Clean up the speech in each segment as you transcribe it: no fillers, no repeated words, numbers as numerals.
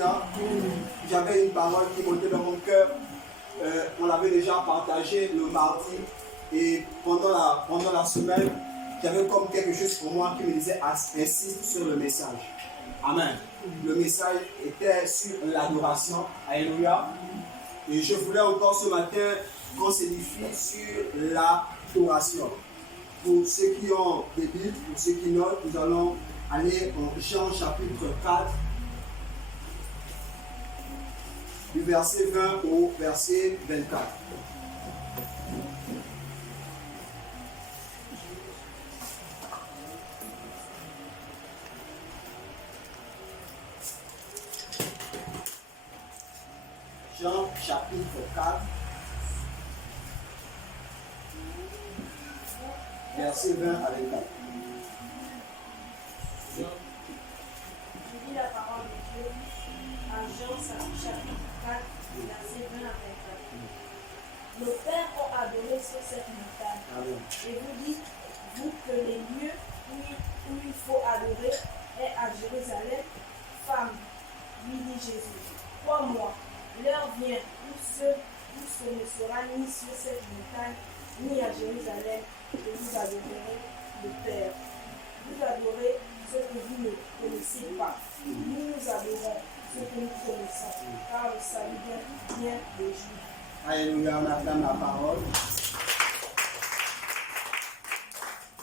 Alléluia. J'avais une parole qui montait dans mon cœur. On l'avait déjà partagé le mardi. Et pendant la semaine, j'avais comme quelque chose pour moi qui me disait insiste sur le message. Amen. Le message était sur l'adoration. Alléluia. Et je voulais encore ce matin qu'on s'édifie sur l'adoration. Pour ceux qui ont des Bibles, pour ceux qui notent, nous allons aller en Jean chapitre 4, du verset 20 au verset 24. Jean chapitre 4, verset 20 à 24. Je lis la parole de Dieu à Jean chapitre 4, verset 20 à 24. Nos pères ont adoré sur cette montagne. Amen. Et vous dites, vous, que les lieux où il faut adorer est à Jérusalem. Femme, lui dit Jésus, crois-moi, l'heure vient où ce ne sera ni sur cette montagne, ni à Jérusalem, que vous adorerez le Père. Vous adorez ce que vous ne connaissez pas. Nous adorons ce que nous connaissons, car le salut vient des Juifs. Alléluia, on acclame la parole.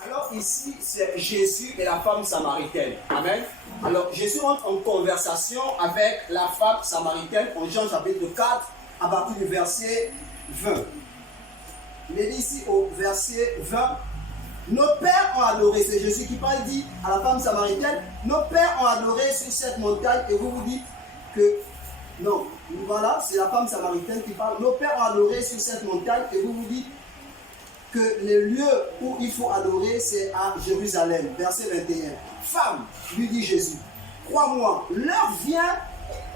Alors ici, c'est Jésus et la femme samaritaine. Amen. Alors Jésus entre en conversation avec la femme samaritaine en Jean chapitre 4 à partir du verset 20. Il est dit ici au verset 20, nos pères ont adoré, c'est Jésus qui parle, dit à la femme samaritaine, nos pères ont adoré sur cette montagne et vous vous dites que, non, voilà, c'est la femme samaritaine qui parle, nos pères ont adoré sur cette montagne et vous vous dites que le lieu où il faut adorer, c'est à Jérusalem. Verset 21. Femme, lui dit Jésus, crois-moi, l'heure vient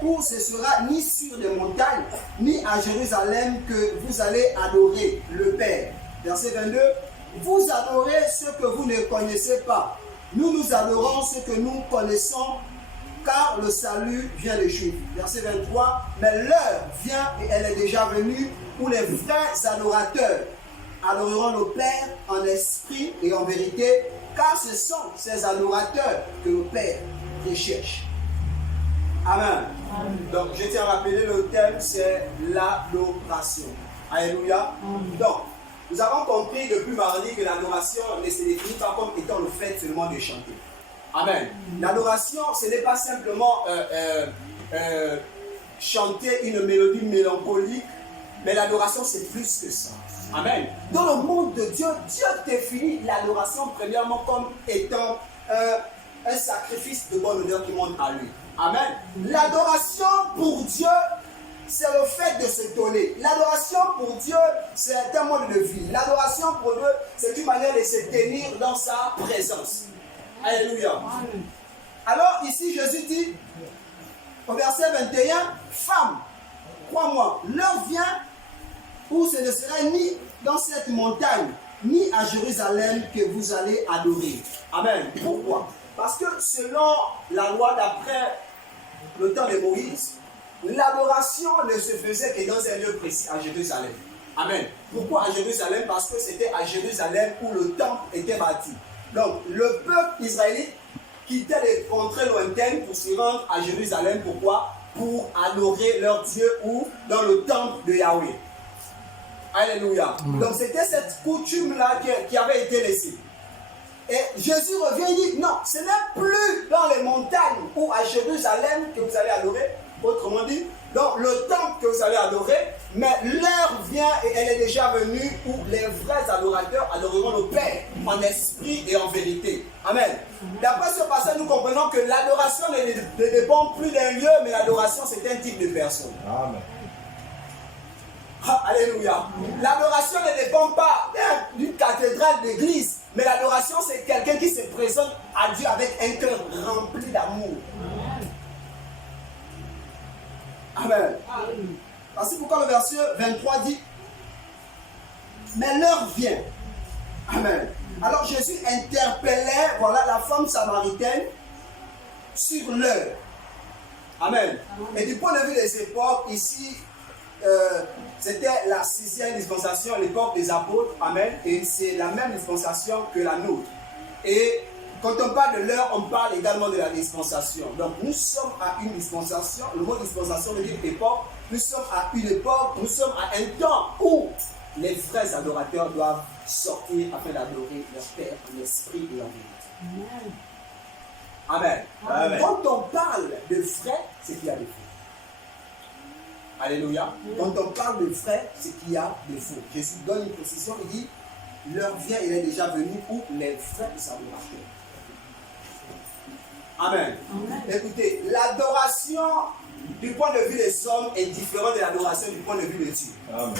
où ce sera ni sur les montagnes, ni à Jérusalem que vous allez adorer le Père. Verset 22. Vous adorez ce que vous ne connaissez pas. Nous adorons ce que nous connaissons, car le salut vient des Juifs. Verset 23. Mais l'heure vient, et elle est déjà venue, où les vrais adorateurs adoreront le Père en esprit et en vérité, car ce sont ces adorateurs que le Père recherche. Amen. Amen. Donc, je tiens à rappeler le thème, c'est l'adoration. Alléluia. Amen. Donc, nous avons compris depuis mardi que l'adoration ne se définit pas comme étant le fait seulement de chanter. Amen. L'adoration, ce n'est pas simplement chanter une mélodie mélancolique, mais l'adoration, c'est plus que ça. Amen. Dans le monde de Dieu, Dieu définit l'adoration premièrement comme étant un sacrifice de bonne odeur qui monte à lui. Amen. L'adoration pour Dieu, c'est le fait de se donner. L'adoration pour Dieu, c'est un mode de vie. L'adoration pour Dieu, c'est une manière de se tenir dans sa présence. Alléluia. Alors ici, Jésus dit, au verset 21, femme, crois-moi, l'heure vient où ce ne sera ni dans cette montagne, ni à Jérusalem que vous allez adorer. Amen. Pourquoi? Parce que selon la loi d'après le temps de Moïse, l'adoration ne se faisait que dans un lieu précis, à Jérusalem. Amen. Pourquoi à Jérusalem? Parce que c'était à Jérusalem où le temple était bâti. Donc, le peuple israélite quittait les contrées lointaines pour se rendre à Jérusalem. Pourquoi? Pour adorer leur Dieu ou dans le temple de Yahweh. Alléluia. Donc, c'était cette coutume-là qui avait été laissée. Et Jésus revient et dit, non, ce n'est plus dans les montagnes ou à Jérusalem que vous allez adorer. Autrement dit, dans le temple que vous allez adorer, mais l'heure vient et elle est déjà venue où les vrais adorateurs adoreront le Père en esprit et en vérité. Amen. D'après ce passage, nous comprenons que l'adoration ne dépend plus d'un lieu, mais l'adoration c'est un type de personne. Amen. Alléluia. L'adoration ne dépend pas d'une cathédrale d'église, mais l'adoration c'est quelqu'un qui se présente à Dieu avec un cœur rempli d'amour. Amen. Voici pourquoi le verset 23 dit, mais l'heure vient. Amen. Alors Jésus interpellait, voilà, la femme samaritaine sur l'heure. Amen. Et du point de vue des époques, ici, c'était la 6e dispensation, l'époque des apôtres. Amen. Et c'est la même dispensation que la nôtre. Et quand on parle de l'heure, on parle également de la dispensation. Donc nous sommes à une dispensation. Le mot dispensation veut dire époque. Nous sommes à une époque, nous sommes à un temps où les vrais adorateurs doivent sortir afin d'adorer leur Père en esprit et en vérité. Amen. Amen. Quand on parle de vrai, c'est qu'il y a des faux. Alléluia. Quand on parle de vrai, c'est qu'il y a des faux. Jésus donne une précision, il dit, l'heure vient, il est déjà venu où les vrais adorateurs. Amen. Amen. Écoutez, l'adoration du point de vue des hommes est différente de l'adoration du point de vue de Dieu. Amen.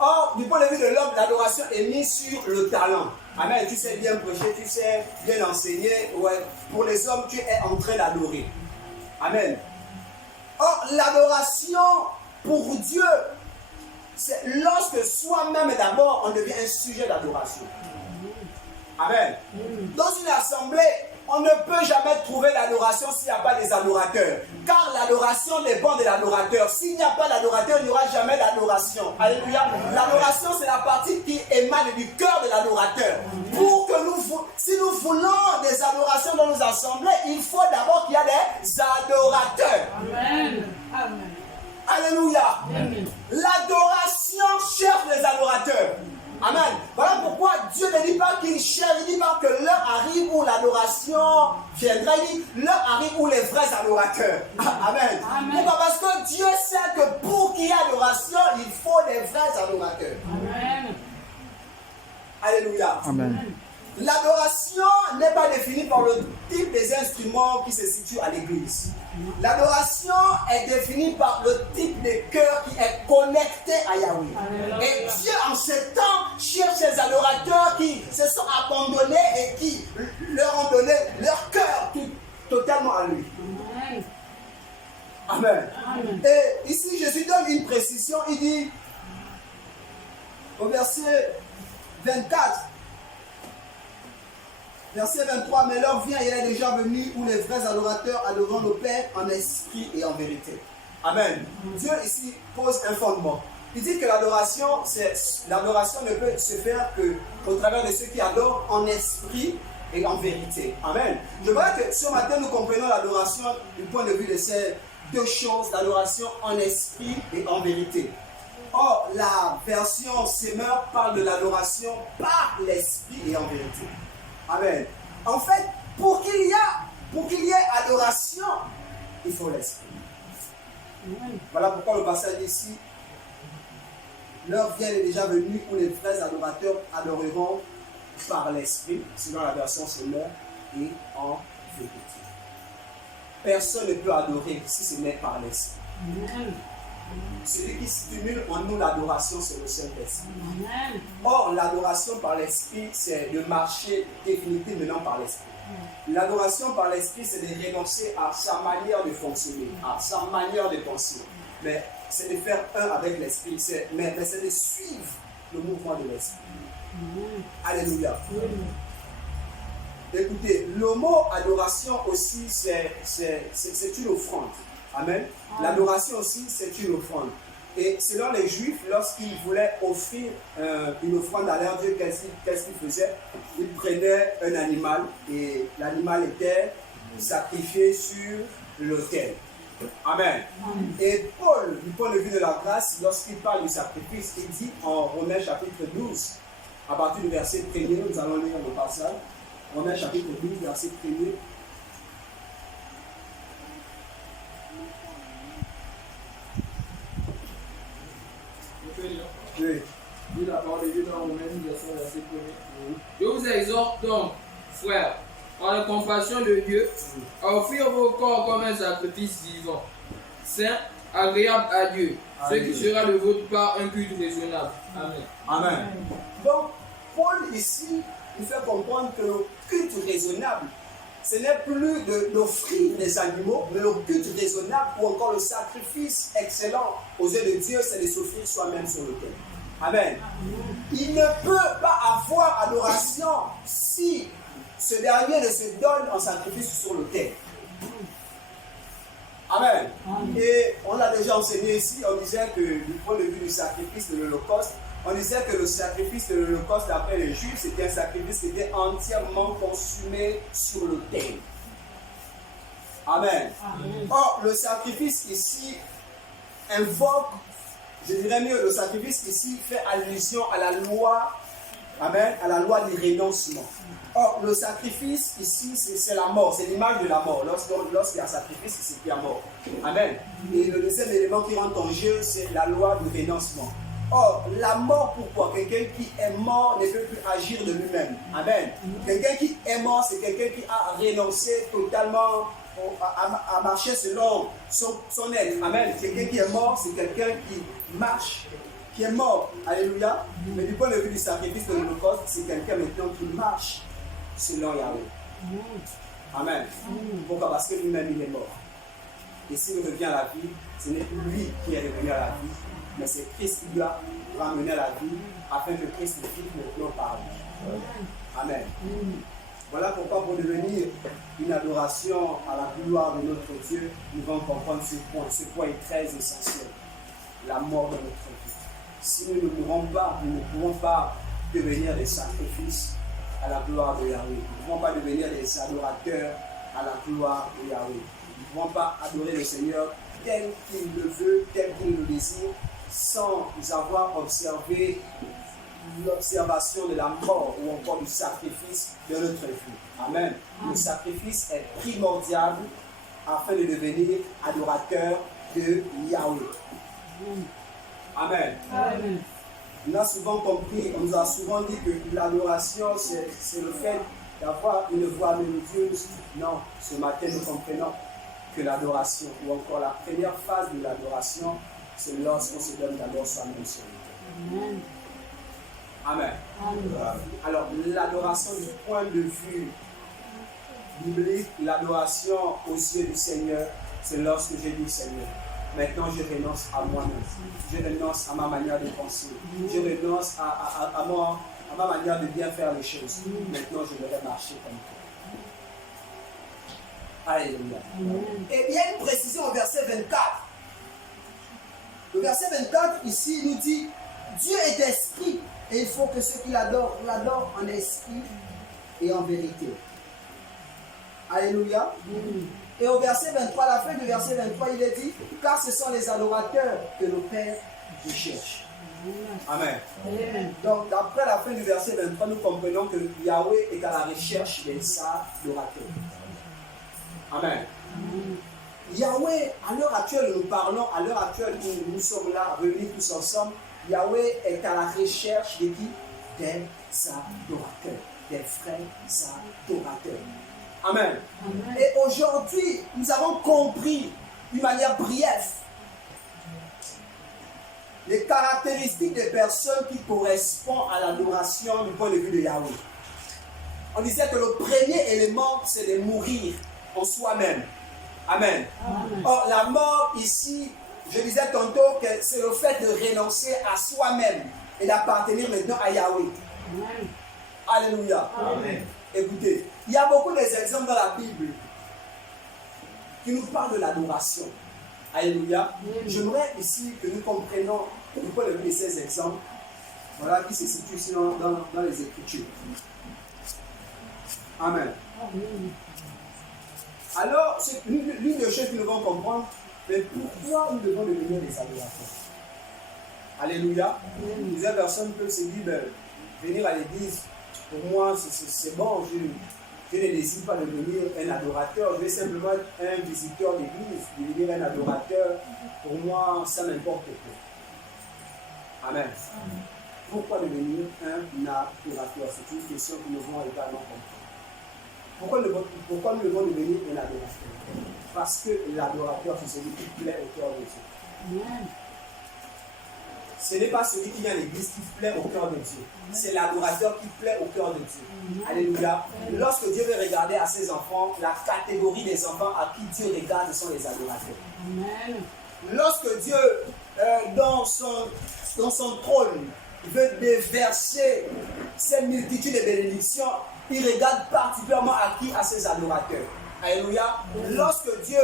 Or, du point de vue de l'homme, l'adoration est mise sur le talent. Amen. Tu sais bien prêcher, tu sais bien enseigner. Ouais. Pour les hommes, tu es en train d'adorer. Amen. Or, l'adoration pour Dieu, c'est lorsque soi-même d'abord, on devient un sujet d'adoration. Amen. Dans une assemblée, on ne peut jamais trouver l'adoration s'il n'y a pas des adorateurs. Car l'adoration dépend de l'adorateur. S'il n'y a pas d'adorateur, il n'y aura jamais d'adoration. Alléluia. L'adoration, c'est la partie qui émane du cœur de l'adorateur. Pour que si nous voulons des adorations dans nos assemblées, il faut d'abord qu'il y ait des adorateurs. Amen. Amen. Alléluia. L'adoration cherche les adorateurs. Amen. Voilà pourquoi Dieu ne dit pas qu'il cherche, il ne dit pas que l'heure arrive où l'adoration viendra, il dit l'heure arrive où les vrais adorateurs. Amen. Amen. Pourquoi? Parce que Dieu sait que pour qu'il y ait adoration, il faut des vrais adorateurs. Amen. Alléluia. Amen. L'adoration n'est pas définie par le type des instruments qui se situent à l'église. L'adoration est définie par le type de cœur qui est connecté à Yahweh. Et Dieu, en ce temps, cherche ces adorateurs qui se sont abandonnés et qui leur ont donné leur cœur totalement à lui. Amen. Amen. Et ici, Jésus donne une précision. Il dit, au verset 24, verset 23, mais l'heure vient, il est déjà venu où les vrais adorateurs adoreront le Père en esprit et en vérité. Amen. Dieu ici pose un fondement. Il dit que l'adoration ne peut se faire qu'au travers de ceux qui adorent en esprit et en vérité. Amen. Je voudrais que ce matin nous comprenions l'adoration du point de vue de ces deux choses, l'adoration en esprit et en vérité. Or, la version Semeur parle de l'adoration par l'esprit et en vérité. Amen. En fait, pour qu'il y ait adoration, il faut l'esprit. Voilà pourquoi le passage ici, l'heure vient est déjà venue où les vrais adorateurs adoreront par l'esprit, selon la version Semeur, et en vérité. Personne ne peut adorer si ce n'est par l'esprit. Celui qui stimule en nous l'adoration, c'est le Saint-Esprit. Or, l'adoration par l'Esprit, c'est de marcher définitivement par l'Esprit. L'adoration par l'Esprit, c'est de renoncer à sa manière de fonctionner, à sa manière de penser. Mais c'est de faire un avec l'Esprit, mais c'est de suivre le mouvement de l'Esprit. Alléluia. Écoutez, le mot adoration aussi, c'est une offrande. Amen. L'adoration aussi, c'est une offrande. Et selon les Juifs, lorsqu'ils voulaient offrir une offrande à leur Dieu, qu'est-ce qu'ils faisaient? Ils prenaient un animal et l'animal était sacrifié sur l'autel. Amen. Et Paul, du point de vue de la grâce, lorsqu'il parle du sacrifice, il dit en Romains chapitre 12, à partir du verset 1er, nous allons lire le passage. Romains chapitre 12, verset 1er. Oui. Dit la parole de Dieu dans Romains, verset 1er. Je vous exhorte donc, frères, par la compassion de Dieu, à offrir vos corps comme un sacrifice vivant, saint, agréable à Dieu, ce qui sera de votre part un culte raisonnable. Amen. Amen. Donc, Paul ici, il fait comprendre que le culte raisonnable, ce n'est plus d'offrir des animaux, mais le culte raisonnable ou encore le sacrifice excellent aux yeux de Dieu, c'est de s'offrir soi-même sur l'autel. Amen. Il ne peut pas avoir adoration si ce dernier ne se donne en sacrifice sur l'autel. Amen. Et on l'a déjà enseigné ici, on disait que du point de vue du sacrifice de l'Holocauste, on disait que le sacrifice de l'Holocauste d'après les Juifs, c'était un sacrifice qui était entièrement consumé sur l'autel. Amen. Or, le sacrifice ici invoque, je dirais mieux, le sacrifice ici fait allusion à la loi, amen, à la loi du renoncement. Or, le sacrifice ici, c'est la mort, c'est l'image de la mort. Lorsqu'il y a sacrifice, c'est qu'il y a mort. Amen. Et le deuxième élément qui rentre en jeu, c'est la loi du renoncement. Or, la mort, pourquoi? Quelqu'un qui est mort ne peut plus agir de lui-même. Amen. Quelqu'un qui est mort, c'est quelqu'un qui a renoncé totalement à marcher selon son être. Amen. Quelqu'un qui est mort, c'est quelqu'un qui marche, qui est mort. Alléluia. Mais du point de vue du sacrifice de l'Holocauste, c'est quelqu'un maintenant qui marche selon Yahweh. Amen. Pourquoi? Parce que lui-même, il est mort. Et s'il revient à la vie, ce n'est plus lui qui est revenu à la vie, mais c'est Christ qui doit ramener à la vie afin que Christ vive maintenant par lui. Amen. Voilà pourquoi pour devenir une adoration à la gloire de notre Dieu, nous devons comprendre ce point. Ce point est très essentiel. La mort de notre vie. Si nous ne mourrons pas, nous ne pouvons pas devenir des sacrifices à la gloire de Yahweh. Nous ne pouvons pas devenir des adorateurs à la gloire de Yahweh. Nous ne pouvons pas adorer le Seigneur tel qu'il le veut, tel qu'il le désire, sans avoir observé l'observation de la mort ou encore du sacrifice de notre vie. Amen. Le sacrifice est primordial afin de devenir adorateur de Yahweh. Amen. Amen. On a souvent compris, on nous a souvent dit que l'adoration, c'est le fait d'avoir une voix mélodieuse. Non, ce matin, nous comprenons que l'adoration, ou encore la première phase de l'adoration, c'est lorsqu'on se donne d'abord soi-même sur le cœur. Amen. Amen. Alors, l'adoration du point de vue biblique, l'adoration aux yeux du Seigneur, c'est lorsque j'ai dit Seigneur, maintenant je renonce à moi-même, je renonce à ma manière de penser, je renonce à ma manière de bien faire les choses. Maintenant je devrais marcher comme toi. Alléluia. Et il y a une précision au verset 24. Le verset 24 ici nous dit Dieu est esprit et il faut que ceux qui l'adorent en esprit et en vérité. Alléluia. Et au verset 23, à la fin du verset 23, il est dit car ce sont les adorateurs que le Père recherche. Amen. Donc, d'après la fin du verset 23, nous comprenons que Yahweh est à la recherche des adorateurs. Amen. Yahweh, à l'heure actuelle, nous parlons, à l'heure actuelle où nous sommes là, réunis tous ensemble, Yahweh est à la recherche de qui? Des adorateurs, des frères adorateurs. Amen. Amen. Et aujourd'hui, nous avons compris d'une manière brève les caractéristiques des personnes qui correspondent à l'adoration du point de vue de Yahweh. On disait que le premier élément, c'est de mourir en soi-même. Amen. Amen. Or, la mort ici, je disais tantôt que c'est le fait de renoncer à soi-même et d'appartenir maintenant à Yahweh. Amen. Alléluia. Amen. Écoutez, il y a beaucoup d'exemples dans la Bible qui nous parlent de l'adoration. Alléluia. J'aimerais ici que nous comprenions pourquoi le de ces exemples, voilà, qui se situent ici dans les Écritures. Amen. Alors, c'est l'une des choses que nous devons comprendre, mais pourquoi nous devons devenir des adorateurs? Alléluia. Plusieurs personnes peuvent se dire, venir à l'église, pour moi, c'est bon, je ne désire pas devenir un adorateur, je vais simplement être un visiteur d'église, devenir un adorateur, pour moi, ça n'importe quoi. Amen. Pourquoi devenir un adorateur? C'est une question que nous devons également comprendre. Pourquoi nous devons devenir un adorateur? Parce que l'adorateur, c'est celui qui plaît au cœur de Dieu. Ce n'est pas celui qui vient à l'église qui plaît au cœur de Dieu. C'est l'adorateur qui plaît au cœur de Dieu. Alléluia. Lorsque Dieu veut regarder à ses enfants, la catégorie des enfants à qui Dieu regarde sont les adorateurs. Lorsque Dieu, dans son trône, veut déverser cette multitude de bénédictions, il regarde particulièrement à qui? À ses adorateurs. Alléluia. Lorsque Dieu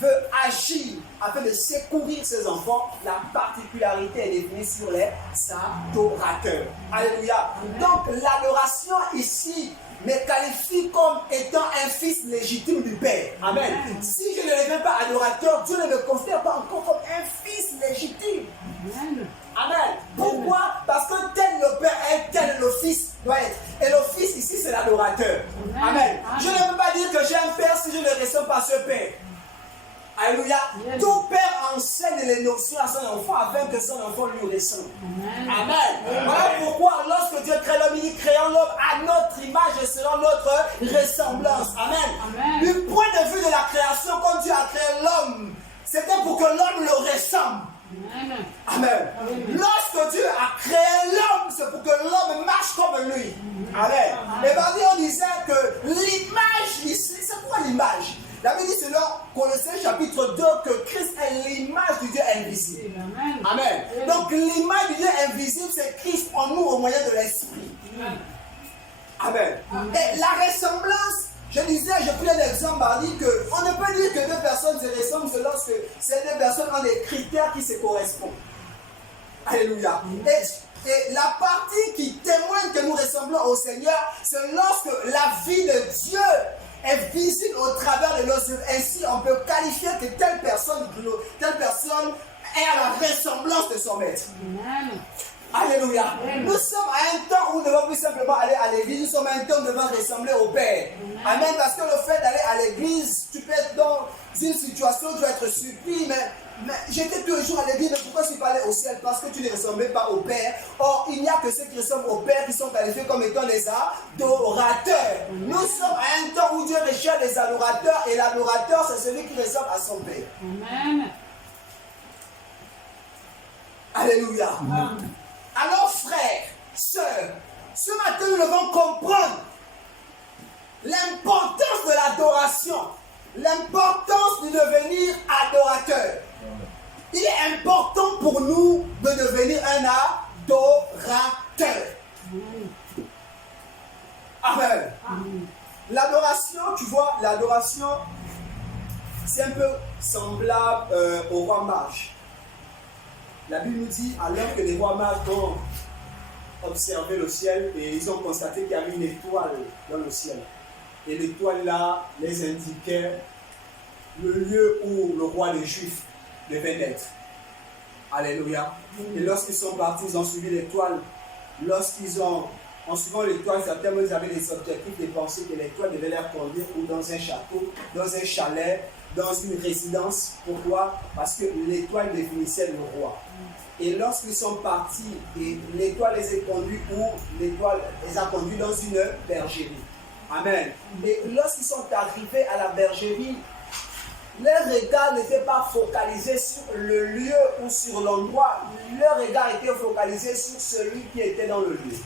veut agir afin de secourir ses enfants, la particularité est définie sur les adorateurs. Alléluia. Donc l'adoration ici me qualifie comme étant un fils légitime du Père. Amen. Si je ne le deviens pas adorateur, Dieu ne me considère pas encore comme un fils légitime. Amen. Pourquoi? Parce que tel le Père est, tel le Fils doit être. Et le Fils ici, c'est l'adorateur. Amen. Je ne peux pas dire que j'ai un Père si je ne ressens pas ce Père. Alléluia. Tout père enseigne les notions à son enfant afin que son enfant lui ressemble. Amen. Voilà pourquoi lorsque Dieu crée l'homme, il dit créons l'homme à notre image et selon notre ressemblance. Amen. Du point de vue de la création, quand Dieu a créé l'homme, c'était pour que l'homme le ressemble. Amen. Lorsque Dieu a créé l'homme, c'est pour que l'homme marche comme lui. Amen. Et bien on disait que l'image ici, c'est quoi l'image? La Bible dit selon Colossiens chapitre 2 que Christ est l'image du Dieu invisible. Amen. Donc l'image du Dieu invisible, c'est Christ en nous au moyen de l'Esprit. Amen. Et la ressemblance, je pris un exemple, mardi, qu'on ne peut dire que deux personnes se ressemblent que lorsque ces deux personnes ont des critères qui se correspondent. Alléluia. Et la partie qui témoigne que nous ressemblons au Seigneur, c'est lorsque la vie de Dieu est visible au travers de nos yeux. Ainsi, on peut qualifier que telle personne est à la ressemblance de son maître. Alléluia. Nous sommes à un temps où nous devons plus simplement aller à l'église. Nous sommes à un temps où nous devons ressembler au Père. Amen. Parce que le fait d'aller à l'église, tu peux être dans une situation où tu vas être surpris, mais j'étais tous les jours à l'église, mais pourquoi je suis pas allé au ciel? Parce que tu ne ressemblais pas au Père. Or, il n'y a que ceux qui ressemblent au Père qui sont qualifiés comme étant les adorateurs. Nous sommes à un temps où Dieu recherche les adorateurs, et l'adorateur, c'est celui qui ressemble à son Père. Amen. Alléluia. Amen. Alors, frères, sœurs, ce matin, nous devons comprendre l'importance de l'adoration, l'importance de devenir adorateur. Il est important pour nous de devenir un adorateur. Amen. L'adoration, tu vois, l'adoration, c'est un peu semblable au roi mage. La Bible nous dit, alors que les rois mages ont observé le ciel et ils ont constaté qu'il y avait une étoile dans le ciel. Et l'étoile là les indiquait le lieu où le roi des Juifs devait naître. Alléluia. Et lorsqu'ils sont partis, ils ont suivi l'étoile. En suivant l'étoile, certains avaient des objectifs de penser que l'étoile devait les conduire ou dans un château, dans un chalet, dans une résidence. Pourquoi? Parce que l'étoile définissait le roi. Et lorsqu'ils sont partis, et l'étoile les a conduits où? L'étoile les a conduits dans une bergerie. Amen. Et lorsqu'ils sont arrivés à la bergerie, leur regard n'était pas focalisé sur le lieu ou sur l'endroit. Leur regard était focalisé sur celui qui était dans le lieu.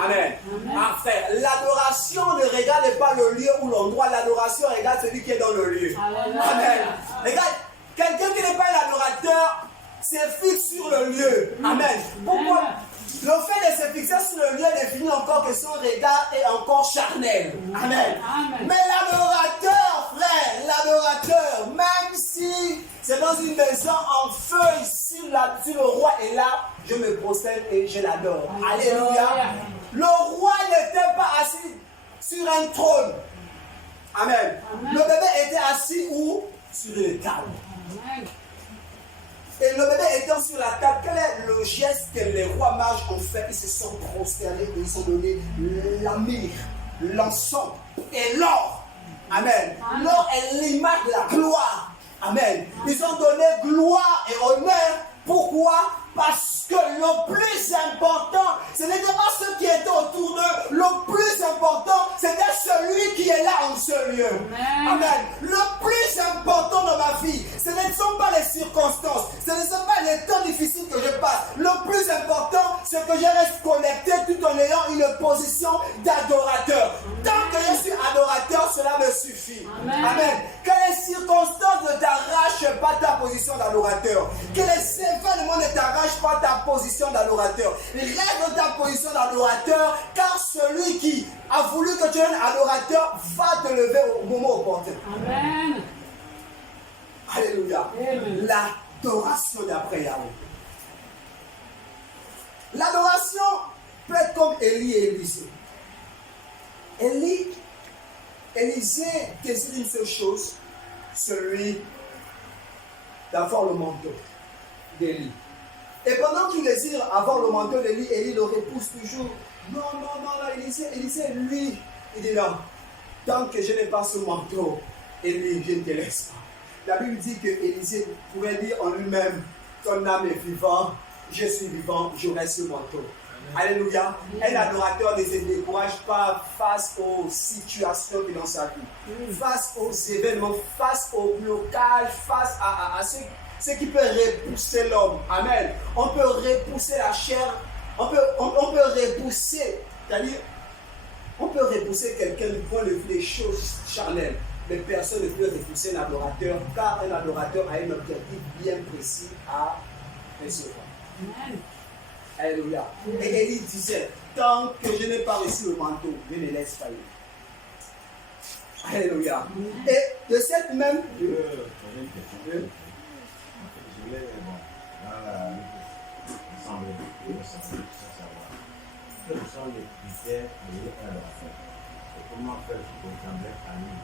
Amen. Enfin, l'adoration ne regarde pas le lieu ou l'endroit, l'adoration regarde celui qui est dans le lieu. Amen. Regarde, quelqu'un qui n'est pas un adorateur se fixe sur le lieu. Amen. Pourquoi? Le fait de se fixer sur le lieu définit encore que son regard est encore charnel. Amen. Mais l'adorateur, frère, l'adorateur, même si c'est dans une maison en feu, si le roi est là, je me prosterne et je l'adore. Alléluia. Le roi n'était pas assis sur un trône. Amen. Le bébé était assis où? Sur une table. Et le bébé étant sur la table, quel est le geste que les rois mages ont fait? Ils se sont prosternés et ils ont donné la myrrhe, l'encens et l'or. Amen. L'or est l'image de la gloire. Amen. Ils ont donné gloire et honneur. Pourquoi? Parce que le plus important, ce n'était pas ceux qui étaient autour d'eux. Le plus important, c'était celui qui est là en ce lieu. Amen. Le plus important dans ma vie, ce ne sont pas les circonstances, ce ne sont pas les temps difficiles que je passe. Le plus important, c'est que je reste connecté tout en ayant une position d'adorateur. Tant que je suis adorateur, cela me suffit. Amen. Que les circonstances ne t'arrachent pas ta position d'adorateur. Que les événements ne t'arrachent pas ta position d'adorateur. Reste ta position d'adorateur, car celui qui a voulu que tu sois un adorateur va te lever au moment opportun. Amen. Alléluia. L'adoration d'après Yahweh. L'adoration peut être comme Élie et Élisée. Élisée désire une seule chose, celui d'avoir le manteau d'Élie. Et pendant qu'il désire avoir le manteau d'Élie, Élie le repousse toujours. Non, Élisée, lui, il dit non. Tant que je n'ai pas ce manteau, Élie, je ne te laisse pas. La Bible dit que Élisée pourrait dire en lui-même, ton âme est vivante, je suis vivant, j'aurai ce manteau. Alléluia. Un adorateur ne se décourage pas face aux situations qui sont dans sa vie, face aux événements, face aux blocages, face à ce qui peut repousser l'homme. Amen. On peut repousser la chair, on peut repousser, c'est-à-dire, on peut repousser quelqu'un du point de vue des choses charnelles, mais personne ne peut repousser un adorateur, car un adorateur a un objectif bien précis à recevoir. Amen. Alléluia. Et Élie disait, tant que je n'ai pas reçu le manteau, je ne laisse pas ir. Alléluia. Et de cette même... Je voulais, dans l'assemblée, savoir quels sont les critères de l'adoration et comment faire pour ressembler à nous.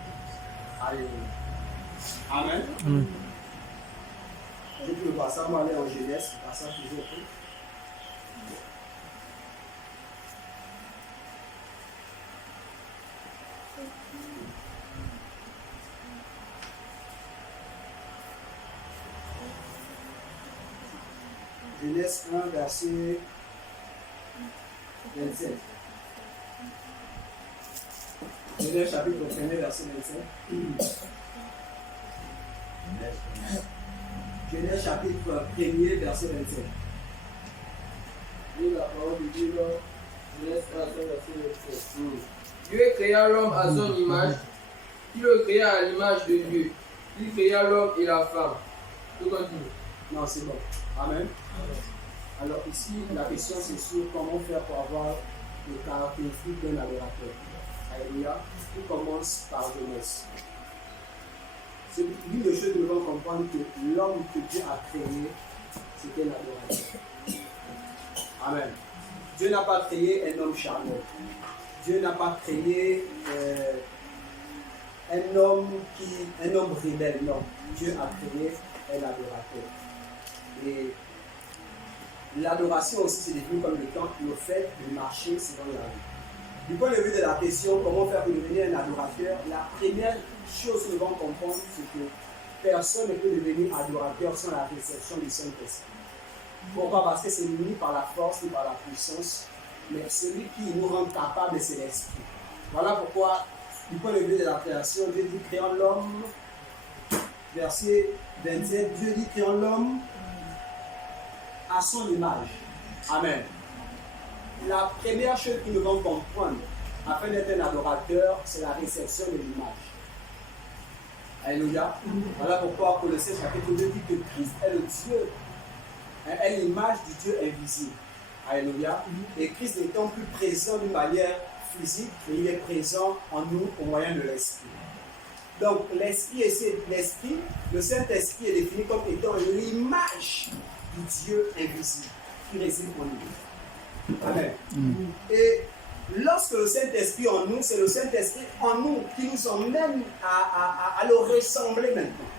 Alléluia. Amen. Je peux le passer, on va aller en Genèse, le passage toujours plus. Genèse 1, verset 27. Genèse chapitre 1, verset 27. Genèse chapitre 1, verset 27. Lis la parole de Dieu dans Genèse 1, verset 27. Dieu créa l'homme à son image. Il le créa à l'image de Dieu. Il créa l'homme et la femme. Tout continue. Non, c'est bon. Amen. Alors ici, la question c'est sur comment faire pour avoir les caractéristiques d'un adorateur. Alléluia. Tout commence par jeunesse. C'est l'une des choses que nous devons comprendre, que l'homme que Dieu a créé, c'était un adorateur. Amen. Dieu n'a pas créé un homme charnel. Dieu n'a pas créé un homme rebelle. Non. Dieu a créé un adorateur. Et l'adoration aussi, c'est défini comme le fait de marcher selon la vie. Du point de vue de la question, comment faire pour devenir un adorateur, la première chose que nous devons comprendre, c'est que personne ne peut devenir adorateur sans la réception du Saint-Esprit. Pourquoi? Parce que c'est ni par la force ni par la puissance, mais celui qui nous rend capable, c'est l'Esprit. Voilà pourquoi, du point de vue de la création, Dieu dit créant l'homme, verset 27, Dieu dit créant l'homme à son image. Amen. La première chose que nous devons comprendre afin d'être un adorateur, c'est la réception de l'image. Alléluia. Voilà pourquoi Colossiens chapitre 2 dit que Christ est le Dieu, est l'image du Dieu invisible. Alléluia. Et Christ n'étant plus présent d'une manière physique, mais il est présent en nous au moyen de l'Esprit. Donc l'Esprit, le Saint-Esprit est défini comme étant l'image du Dieu invisible qui réside en nous. Amen. Et lorsque le Saint-Esprit en nous, c'est le Saint-Esprit en nous qui nous emmène à le ressembler maintenant.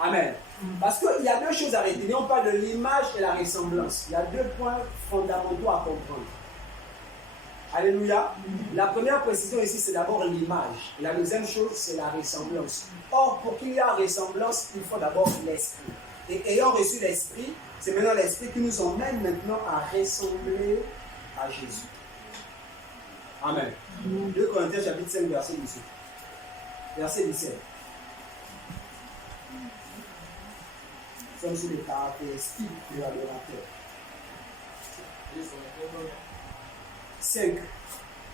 Amen. Parce qu'il y a deux choses à retenir. On parle de l'image et la ressemblance. Il y a deux points fondamentaux à comprendre. Alléluia. La première précision ici, c'est d'abord l'image. Et la deuxième chose, c'est la ressemblance. Or, pour qu'il y ait ressemblance, il faut d'abord l'Esprit. Et ayant reçu l'Esprit, c'est maintenant l'Esprit qui nous emmène maintenant à ressembler à Jésus. Amen. 2 Corinthiens chapitre 5, verset 17. Verset 17. Nous sommes sur les caractéristiques de l'adorateur. 5,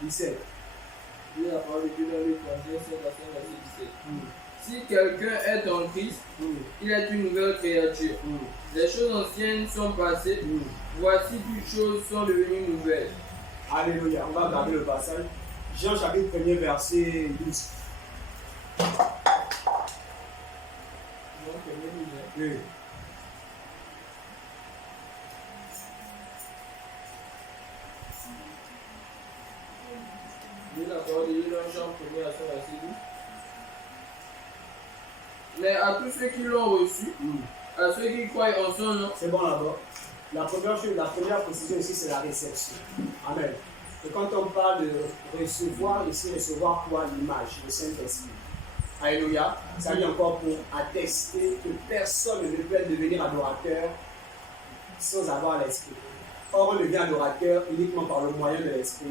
17. Lis la parole de Dieu dans Luc 21, verset 17. Si quelqu'un est en Christ, il est une nouvelle créature. Les choses anciennes sont passées. Voici toutes choses sont devenues nouvelles. Alléluia. On va regarder le passage. Jean chapitre 1er, verset 12. Oui. Dit la parole de Dieu dans Jean 1er à son verset 12. Mais à tous ceux qui l'ont reçu, à ceux qui croient en son nom, C'est bon là-bas. La première chose, la première précision ici, c'est la réception. Amen. Et quand on parle de recevoir, ici, recevoir quoi? L'image, le Saint-Esprit. Alléluia. Ça vient encore pour attester que personne ne peut devenir adorateur sans avoir l'Esprit. Or, on devient adorateur uniquement par le moyen de l'Esprit.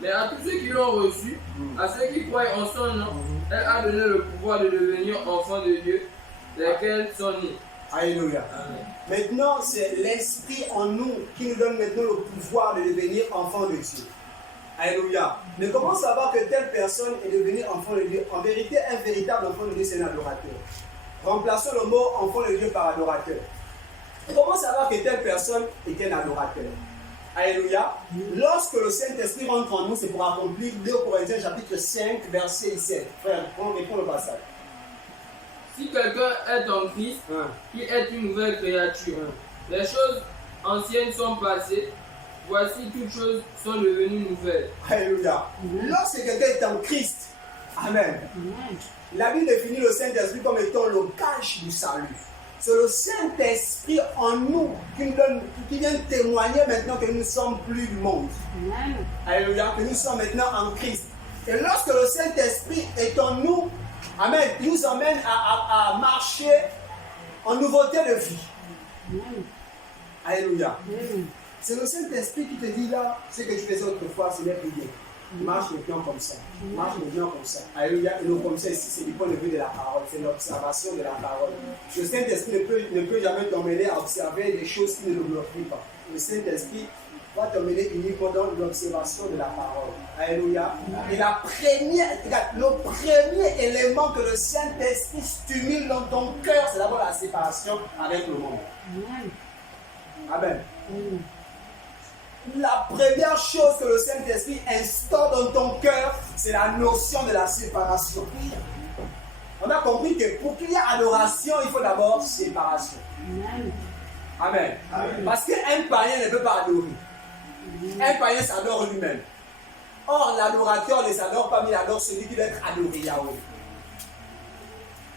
mais à tous ceux qui l'ont reçu, à ceux qui croient en son nom, elle a donné le pouvoir de devenir enfants de Dieu, lesquels sont nés. Alléluia. Amen. Maintenant, c'est l'Esprit en nous qui nous donne maintenant le pouvoir de devenir enfant de Dieu. Alléluia. Mais comment savoir que telle personne est devenue enfant de Dieu? En vérité, un véritable enfant de Dieu, c'est un adorateur. Remplaçons le mot enfant de Dieu par adorateur. Comment savoir que telle personne est un adorateur? Alléluia. Lorsque le Saint-Esprit rentre en nous, c'est pour accomplir 2 Corinthiens chapitre 5, verset 17. Frère, prends le passage. Si quelqu'un est en Christ, il est une nouvelle créature. Les choses anciennes sont passées, voici toutes choses sont devenues nouvelles. Alléluia. Lorsque quelqu'un est en Christ, Amen. La Bible définit le Saint-Esprit comme étant le gage du salut. C'est le Saint-Esprit en nous qui vient témoigner maintenant que nous ne sommes plus du monde. Alléluia. Que nous sommes maintenant en Christ. Et lorsque le Saint-Esprit est en nous, Amen, il nous emmène à marcher en nouveauté de vie. Alléluia. C'est le Saint-Esprit qui te dit là, ce que tu faisais autrefois, ce n'est plus bien. Marche maintenant comme ça. Marche maintenant comme ça. Alléluia. Et le comme ça ici, c'est du point de vue de la parole. C'est l'observation de la parole. Le Saint-Esprit ne peut jamais t'emmener à observer des choses qui ne le glorifient pas. Le Saint-Esprit va t'emmener uniquement dans l'observation de la parole. Alléluia. Et le premier élément que le Saint-Esprit stimule dans ton cœur, c'est d'abord la séparation avec le monde. Amen. La première chose que le Saint-Esprit instaure dans ton cœur, c'est la notion de la séparation. On a compris que pour qu'il y ait adoration, il faut d'abord séparation. Amen. Parce qu'un païen ne peut pas adorer. Un païen s'adore lui-même. Or, l'adorateur ne s'adore pas, mais il adore celui qui doit être adoré, Yahweh.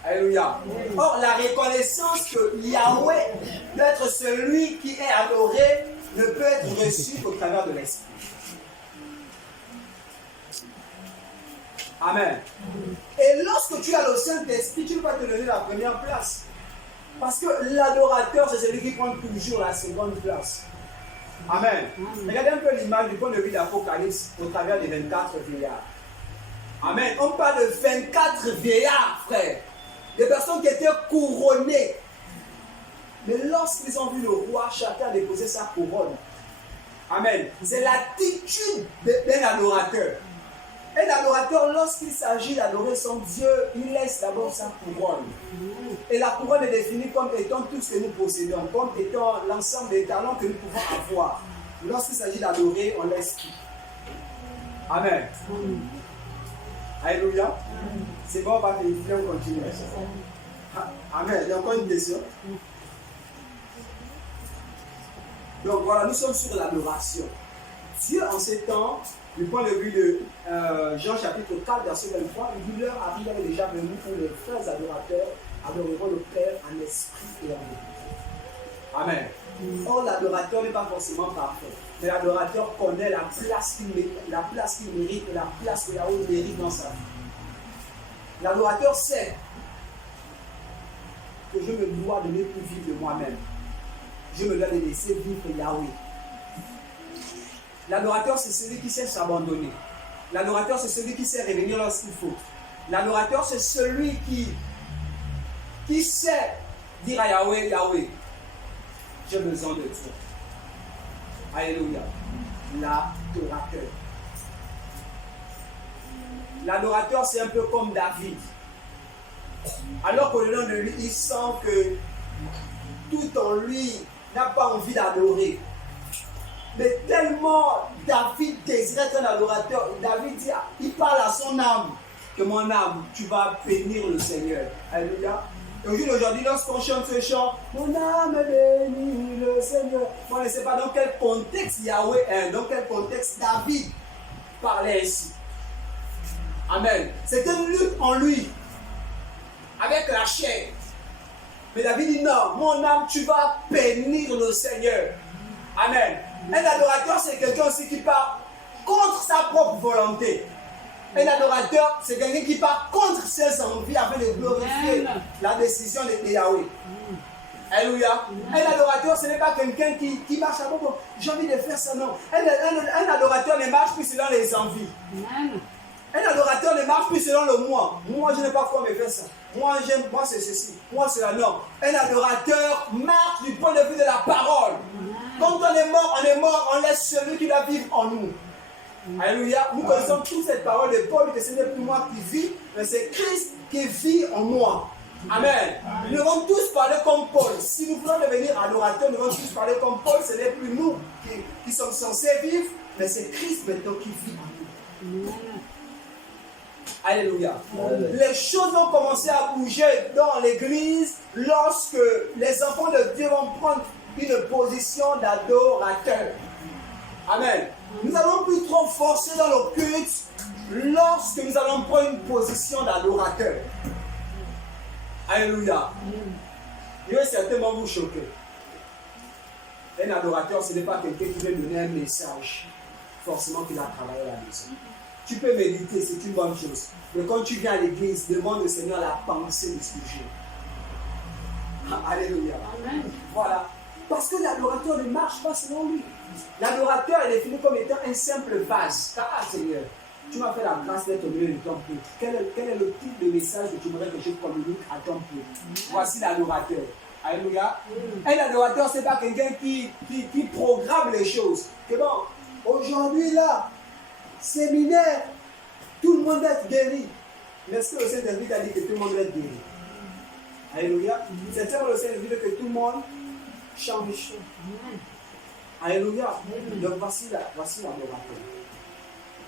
Alléluia. Or, la reconnaissance que Yahweh doit être celui qui est adoré ne peut être reçue qu'au travers de l'Esprit. Amen. Et lorsque tu as le Saint-Esprit, tu ne vas te donner la première place. Parce que l'adorateur, c'est celui qui prend toujours la seconde place. Amen. Regardez un peu l'image du point de vue d'Apocalypse au travers des 24 vieillards. Amen. On parle de 24 vieillards, frère. Des personnes qui étaient couronnées. Mais lorsqu'ils ont vu le roi, chacun a déposé sa couronne. Amen. C'est l'attitude d'un adorateur. Un adorateur, lorsqu'il s'agit d'adorer son Dieu, il laisse d'abord sa couronne. Et la couronne est définie comme étant tout ce que nous possédons, comme étant l'ensemble des talents que nous pouvons avoir. Lorsqu'il s'agit d'adorer, on laisse tout. Amen. Alléluia. C'est bon, on va vérifier, on continue. Amen. Il y a encore une question. Donc voilà, nous sommes sur l'adoration. Dieu en ces temps, du point de vue de Jean chapitre 4, verset 23, il dit l'heure arrive déjà venue où les frères adorateurs adoreront le Père en esprit et en vérité. Amen. Or, l'adorateur n'est pas forcément parfait, mais l'adorateur connaît la place qu'il mérite, et la place que Yahweh mérite dans sa vie. L'adorateur sait que je me dois de ne plus vivre de moi-même. Je me dois de laisser vivre Yahweh. L'adorateur, c'est celui qui sait s'abandonner. L'adorateur, c'est celui qui sait revenir lorsqu'il faut. L'adorateur, c'est celui qui sait dire à Yahweh, Yahweh, j'ai besoin de toi. Alléluia. L'adorateur. L'adorateur, c'est un peu comme David. Alors qu'au-dedans de lui, il sent que tout en lui n'a pas envie d'adorer. Mais tellement David désirait être un adorateur, David dit, il parle à son âme, que mon âme, tu vas bénir le Seigneur. Alléluia. Et au jour d'aujourd'hui, lorsqu'on chante ce chant, mon âme bénit le Seigneur, on ne sait pas dans quel contexte Yahweh est, dans quel contexte David parlait ainsi. Amen. C'était une lutte en lui, avec la chair. Mais David dit non, mon âme, tu vas bénir le Seigneur. Amen. Un adorateur, c'est quelqu'un aussi qui part contre sa propre volonté. Un adorateur, c'est quelqu'un qui part contre ses envies afin de glorifier la décision de Yahweh. Alléluia. Un adorateur, ce n'est pas quelqu'un qui marche à bon. J'ai envie de faire ça, non. Un adorateur ne marche plus selon les envies. Un adorateur ne marche plus selon le moi. Moi, je n'ai pas quoi me faire ça. Moi, j'aime, moi, c'est ceci. Moi, c'est là, non. Un adorateur marche du point de vue de la parole. Quand on est mort, on laisse celui qui doit vivre en nous. Alléluia. Nous connaissons toute cette parole de Paul, que ce n'est plus moi qui vis, mais c'est Christ qui vit en moi. Amen. Nous devons tous parler comme Paul. Si nous voulons devenir adorateurs, nous devons tous parler comme Paul. Ce n'est plus nous qui sommes censés vivre, mais c'est Christ maintenant qui vit en nous. Alléluia. Les choses ont commencé à bouger dans l'église lorsque les enfants de Dieu vont prendre une position d'adorateur. Amen. Nous allons plus trop forcer dans le culte lorsque nous allons prendre une position d'adorateur. Alléluia. Je vais certainement vous choquer. Un adorateur, ce n'est pas quelqu'un qui vient donner un message forcément qu'il a travaillé à la maison. Tu peux méditer, c'est une bonne chose. Mais quand tu viens à l'église, demande au Seigneur la pensée du sujet. Alléluia. Amen. Voilà. Parce que l'adorateur ne marche pas selon lui. L'adorateur est défini comme étant un simple vase. Ah Seigneur, tu m'as fait la grâce d'être au milieu de ton peuple. Quel est le type de message que tu voudrais que je communique à ton peuple? Voici l'adorateur. Alléluia. Un adorateur, ce n'est pas quelqu'un qui programme les choses. Que bon, aujourd'hui là, séminaire, tout le monde est guéri. Mais est-ce que le Saint-Esprit a dit que tout le monde est guéri? Alléluia. C'est tellement le Saint-Esprit que tout le monde change. Alléluia. Donc voici l'adorateur.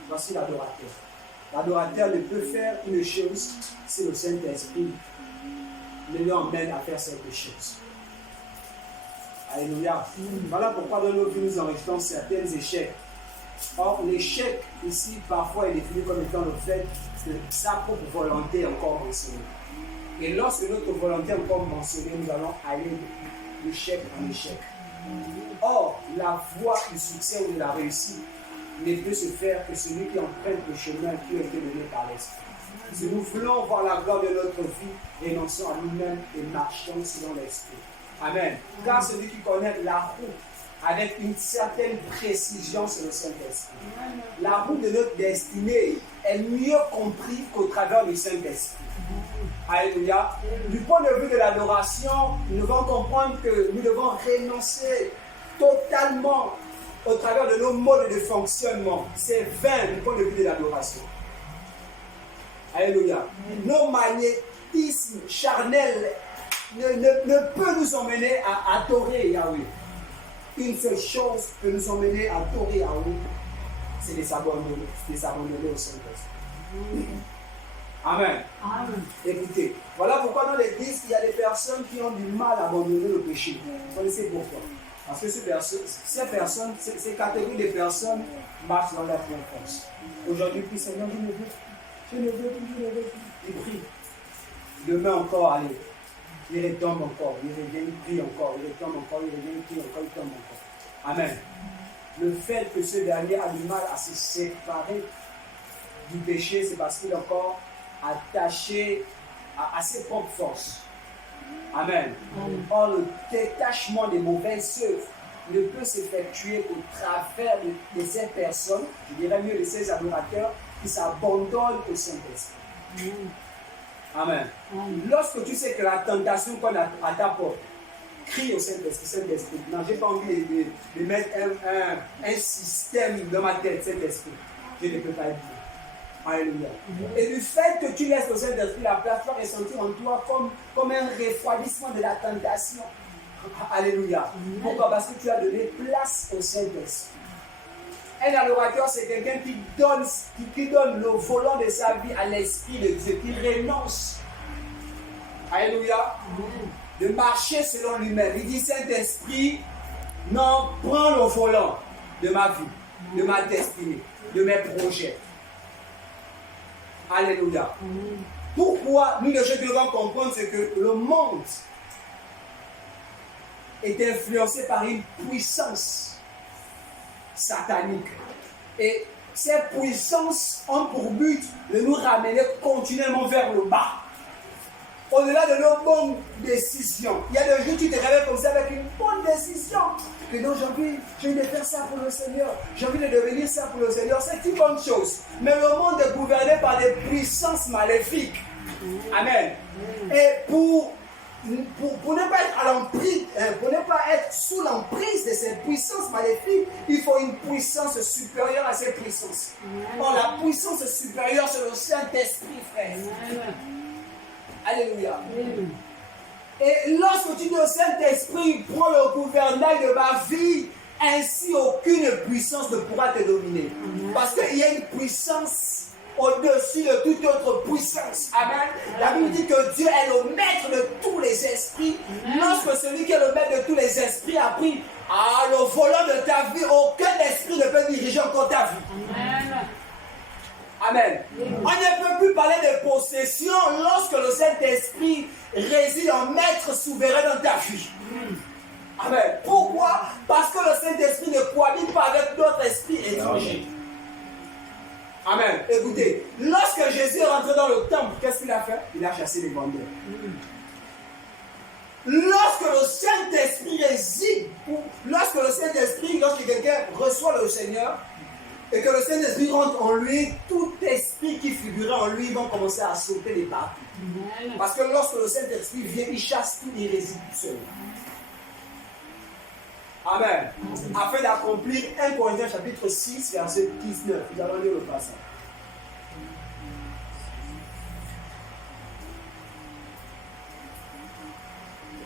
Voici l'adorateur. L'adorateur ne peut faire une chose si le Saint-Esprit ne lui emmène à faire cette chose. Alléluia. Voilà pourquoi dans nos vies nous enregistrons certains échecs. Or, l'échec ici parfois est défini comme étant le fait que sa propre volonté est encore mentionnée. Et lorsque notre volonté est encore mentionnée, nous allons aller d'échec en échec. Or, la voie du succès ou de la réussite ne peut se faire que celui qui emprunte le chemin qui a été donné par l'Esprit. Si nous voulons voir la gloire de notre vie, renonçons à nous-mêmes et marchons selon l'Esprit. Amen. Car celui qui connaît la route avec une certaine précision, c'est le Saint-Esprit. La route de notre destinée est mieux comprise qu'au travers du Saint-Esprit. Alléluia. Du point de vue de l'adoration, nous devons comprendre que nous devons renoncer totalement au travers de nos modes de fonctionnement. C'est vain du point de vue de l'adoration. Alléluia. Nos magnétismes charnels ne peut nous emmener à adorer Yahweh. Une seule chose peut nous emmener à adorer Yahweh, c'est de s'abandonner au Saint-Esprit. Amen. Amen. Écoutez, voilà pourquoi dans l'église, il y a des personnes qui ont du mal à abandonner le péché. Vous connaissez pourquoi? Parce que ces catégories de personnes marchent dans la force. Aujourd'hui, puis Seigneur, je ne veux plus. Il prie. Demain encore, allez. Il retombe encore, il revient, il prie encore, il retombe encore, il revient, il prie encore, il tombe encore. Amen. Le fait que ce dernier a du mal à se séparer du péché, c'est parce qu'il est encore attaché à ses propres forces. Amen. Or, le détachement des mauvaises œuvres ne peut s'effectuer qu'au travers de ces personnes, je dirais mieux de ces adorateurs, qui s'abandonnent au Saint-Esprit. Amen. Lorsque tu sais que la tentation qu'on a à ta porte, crie au Saint-Esprit, Saint-Esprit. Non, je n'ai pas envie de mettre un système dans ma tête, Saint-Esprit. Je ne peux pas le dire. Alléluia. Et du fait que tu laisses au Saint-Esprit la place, tu vas ressentir en toi comme un refroidissement de la tentation. Alléluia. Pourquoi? Parce que tu as donné place au Saint-Esprit. Un adorateur, c'est quelqu'un qui donne le volant de sa vie à l'Esprit de Dieu, qui renonce Alléluia. De marcher selon lui-même. Il dit, Saint-Esprit, non, prends le volant de ma vie, de ma destinée, de mes projets. Alléluia. Pourquoi nous, les gens qui devons comprendre, c'est que le monde est influencé par une puissance satanique. Et ces puissances ont pour but de nous ramener continuellement vers le bas. Au-delà de nos bonnes décisions. Il y a des jours où tu te réveilles comme ça avec une bonne décision. Que non, j'ai envie de faire ça pour le Seigneur. J'ai envie de devenir ça pour le Seigneur. C'est une bonne chose. Mais le monde est gouverné par des puissances maléfiques. Amen. Et pour ne pas être à l'emprise, pour ne pas être sous l'emprise de ces puissances maléfiques, il faut une puissance supérieure à ces puissances. Or, la puissance supérieure, c'est le Saint-Esprit, frère. Alléluia. Et lorsque tu dis au Saint-Esprit, prends le gouvernail de ma vie, ainsi aucune puissance ne pourra te dominer. Parce qu'il y a une puissance au-dessus de toute autre puissance. Amen. La Bible dit que Dieu est le maître de tous les esprits. Lorsque celui qui est le maître de tous les esprits a pris le volant de ta vie, aucun esprit ne peut diriger encore ta vie. Amen. On ne peut plus parler de possession lorsque le Saint-Esprit réside en maître souverain dans ta vie. Amen. Pourquoi? Parce que le Saint-Esprit ne cohabite pas avec d'autres esprits étrangers. Amen. Écoutez, lorsque Jésus est rentré dans le temple, qu'est-ce qu'il a fait? Il a chassé les vendeurs. Lorsque le Saint-Esprit réside, lorsque quelqu'un reçoit le Seigneur, et que le Saint-Esprit rentre en lui, tout esprit qui figurait en lui va commencer à sauter les parties. Parce que lorsque le Saint-Esprit vient, il chasse tout, il réside tout seul. Amen. Afin d'accomplir 1 Corinthiens chapitre 6, verset 19. Nous allons lire le passage.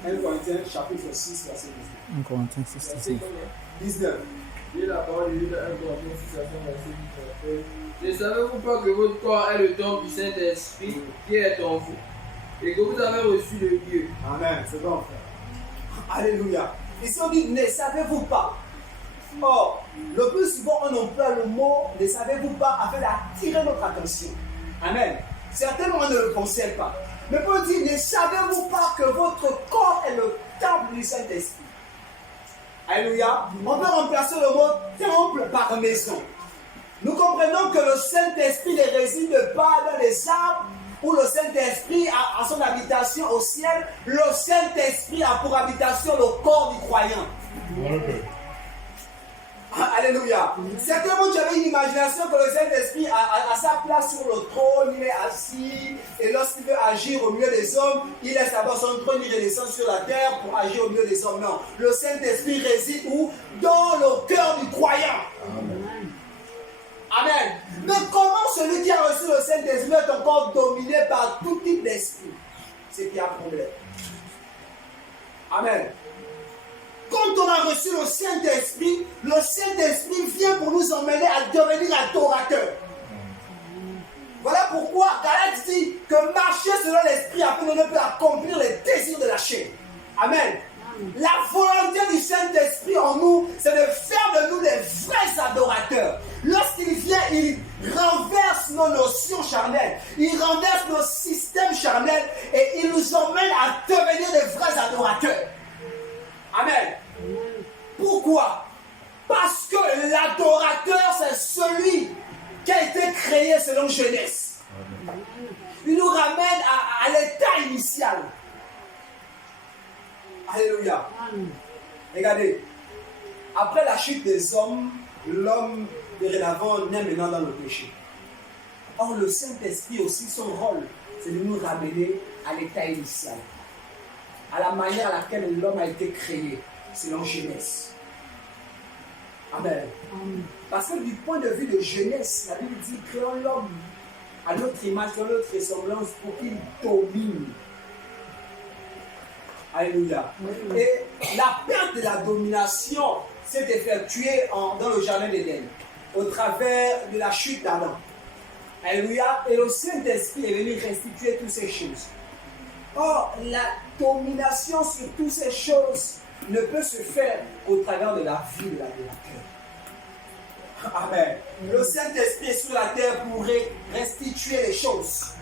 Un Corinthiens chapitre 6, verset 19. 1 Corinthiens 6, 19. Et la parole de Dieu dans 1 Corinthiens 6, verset 19. Ne savez-vous pas que votre corps est le temple du Saint-Esprit qui est en vous et que vous avez reçu de Dieu? Amen. C'est bon, frère. Alléluia. Ici on dit, ne savez-vous pas? Or, le plus souvent on emploie le mot ne savez-vous pas afin d'attirer notre attention. Amen. Certainement on ne le pensait pas. Mais Paul dit, ne savez-vous pas que votre corps est le temple du Saint-Esprit? Alléluia. On peut remplacer le mot temple par maison. Nous comprenons que le Saint-Esprit ne réside pas dans les arbres où le Saint-Esprit a son habitation au ciel. Le Saint-Esprit a pour habitation le corps du croyant. Alléluia. Certainement, tu avais une imagination que le Saint-Esprit a sa place sur le trône, il est assis, et lorsqu'il veut agir au milieu des hommes, il laisse d'abord son trône, il redescend sur la terre pour agir au milieu des hommes. Non, le Saint-Esprit réside où? Dans le cœur du croyant. Amen. Mais comment celui qui a reçu le Saint-Esprit est encore dominé par tout type d'esprit? C'est qu'il y a un problème. Amen. Quand on a reçu le Saint-Esprit vient pour nous emmener à devenir adorateurs. Voilà pourquoi Galate dit que marcher selon l'Esprit afin de ne plus accomplir les désirs de la chair. Amen. La volonté du Saint-Esprit en nous, c'est de faire de nous des vrais adorateurs. Lorsqu'il vient, il renverse nos notions charnelles, il renverse nos systèmes charnels et il nous emmène à devenir des vrais adorateurs. Amen. Pourquoi? Parce que l'adorateur, c'est celui qui a été créé selon Genèse. Il nous ramène à l'état initial. Alléluia. Regardez. Après la chute des hommes, l'homme dorénavant naît maintenant dans le péché. Or, le Saint-Esprit aussi, son rôle, c'est de nous ramener à l'état initial. À la manière à laquelle l'homme a été créé, selon Genèse. Amen. Parce que du point de vue de Genèse, la Bible dit, créons l'homme à notre image, à notre ressemblance, pour qu'il domine. Alléluia. Et la perte de la domination s'est effectuée dans le jardin d'Éden, au travers de la chute d'Adam. Alléluia. Et le Saint-Esprit est venu restituer toutes ces choses. Or, la domination sur toutes ces choses ne peut se faire qu'au travers de la vie de l'adorateur. Amen. Le Saint-Esprit est sur la terre pour restituer les choses.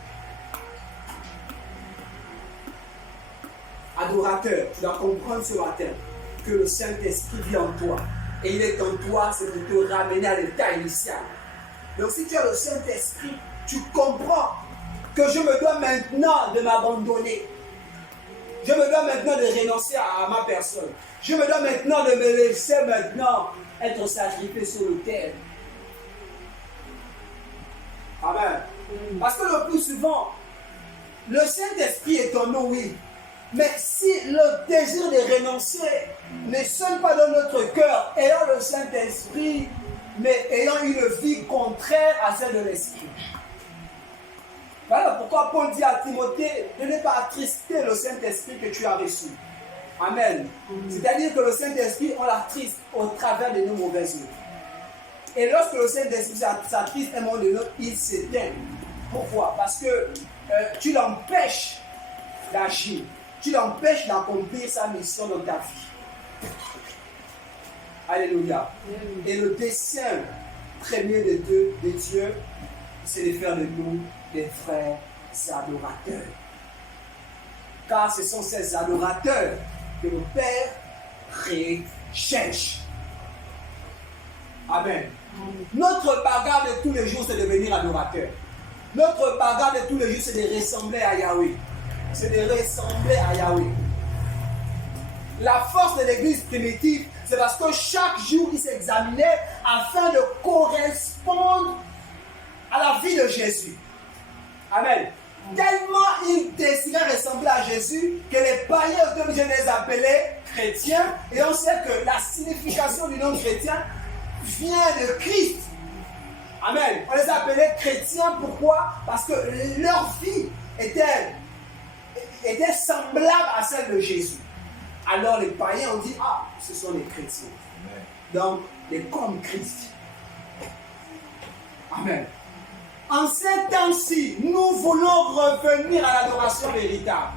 Adorateur, tu dois comprendre ce matin que le Saint-Esprit vit en toi. Et il est en toi, c'est pour te ramener à l'état initial. Donc si tu as le Saint-Esprit, tu comprends que je me dois maintenant de m'abandonner. Je me dois maintenant de renoncer à ma personne. Je me dois maintenant de me laisser maintenant être sacrifié sur l'autel. Amen. Parce que le plus souvent, le Saint-Esprit est en nous, oui. Mais si le désir de renoncer ne sonne pas dans notre cœur, ayant le Saint-Esprit, mais ayant une vie contraire à celle de l'Esprit. Voilà pourquoi Paul dit à Timothée de ne pas attrister le Saint-Esprit que tu as reçu. Amen. C'est-à-dire que le Saint-Esprit, on l'attriste au travers de nos mauvaises œuvres. Et lorsque le Saint-Esprit s'attriste un moment donné, il s'éteint. Pourquoi? Parce que tu l'empêches d'agir. Tu l'empêches d'accomplir sa mission dans ta vie. Alléluia. Et le dessein premier de Dieu, c'est de faire de nous des frères adorateurs. Car ce sont ces adorateurs que le Père recherche. Amen. Notre bagarre de tous les jours, c'est de devenir adorateur. Notre bagarre de tous les jours, c'est de ressembler à Yahweh. C'est de ressembler à Yahweh. La force de l'église primitive, c'est parce que chaque jour, il s'examinait afin de correspondre à la vie de Jésus. Amen. Tellement il désirait ressembler à Jésus que les païens étaient obligés de les appeler chrétiens. Et on sait que la signification du nom chrétien vient de Christ. Amen. On les appelait chrétiens, pourquoi? Parce que leur vie était semblable à celle de Jésus. Alors les païens ont dit, ah, ce sont les chrétiens. Amen. Donc, les comme Christ. Amen. En ces temps-ci, nous voulons revenir à l'adoration véritable.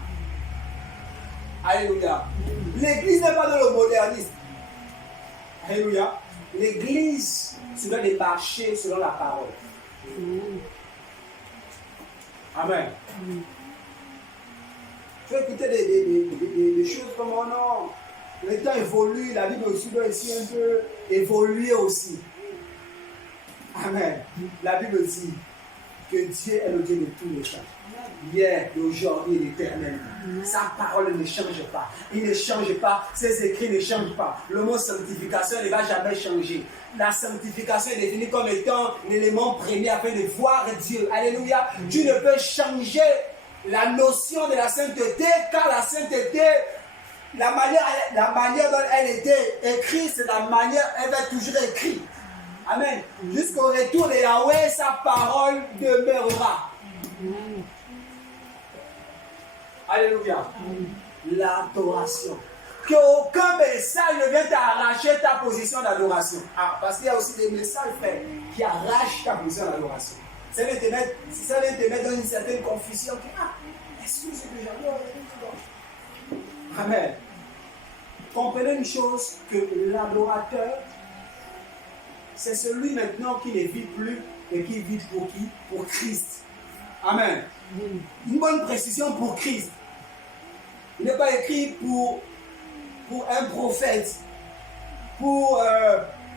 Alléluia. L'église n'est pas dans le modernisme. Alléluia. L'église se doit de marcher selon la parole. Amen. Tu vas écouter des choses comme oh non, le temps évolue, la Bible aussi doit aussi un peu évoluer aussi. Amen. La Bible dit que Dieu est le Dieu de tous les temps. Hier, d'aujourd'hui et d'éternellement. Sa parole ne change pas. Il ne change pas. Ses écrits ne changent pas. Le mot sanctification ne va jamais changer. La sanctification est définie comme étant l'élément premier afin de voir Dieu. Alléluia. Tu ne peux changer la notion de la sainteté, car la sainteté, la manière dont elle était écrite, c'est la manière, elle va toujours écrite. Amen. Jusqu'au retour de Yahweh, sa parole demeurera. Alléluia. L'adoration. Qu'aucun message ne vienne t'arracher ta position d'adoration. Ah, parce qu'il y a aussi des messages, frère, qui arrachent ta position d'adoration. Ça vient te mettre dans une certaine confusion. Ah, est-ce que c'est que j'adore? Amen. Comprenez une chose, que l'adorateur, c'est celui maintenant qui ne vit plus et qui vit pour qui? Pour Christ. Amen. Une bonne précision pour Christ. Il n'est pas écrit pour un prophète, pour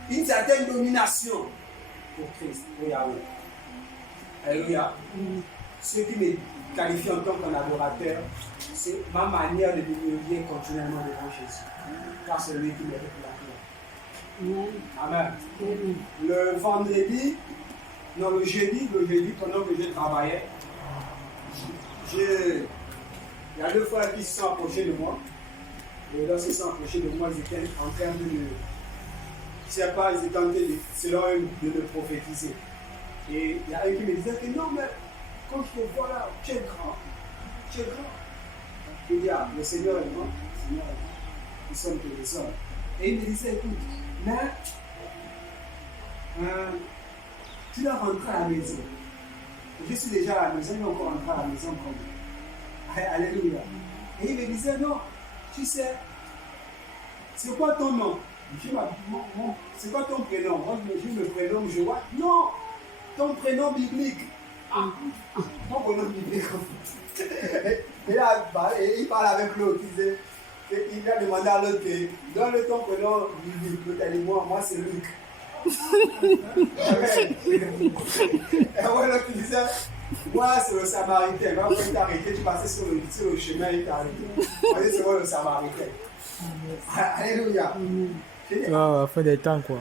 une certaine domination. Pour Christ, pour Yahweh. Alléluia. Ce qui me qualifie en tant qu'adorateur, c'est ma manière de m'humilier continuellement devant Jésus. Car c'est lui qui mérite la gloire. Amen. Le jeudi, pendant que je travaillais, il y a deux frères qui se sont approchés de moi. Et lorsqu'ils se sont approchés de moi, ils étaient en train de, je ne sais pas, ils étaient en train de, selon eux, de me prophétiser. Et il y a un qui me disait que non, mais quand je te vois là, tu es grand. Tu es grand. Je dis, ah, le Seigneur est grand. Le Seigneur est grand. Nous sommes que des hommes. Et il me disait, écoute, mais tu dois rentrer à la maison. Je suis déjà à la maison, mais encore rentrer à la maison quand même. Alléluia. Et il me disait, non, tu sais, c'est quoi ton nom? C'est quoi ton prénom? Moi, je me prénomme Joël. Non, ton prénom biblique. Ton prénom biblique. Et là, il parle avec l'autre. Il a demandé à l'autre, donne-le ton prénom biblique. L'autre a dit, moi c'est Luc. Et moi, l'autre disait, moi c'est le Samaritain. Quand il t'a arrêté, tu passais sur le chemin, il t'a arrêté. Moi, c'est moi le Samaritain. Alléluia. Ah, fin des temps quoi.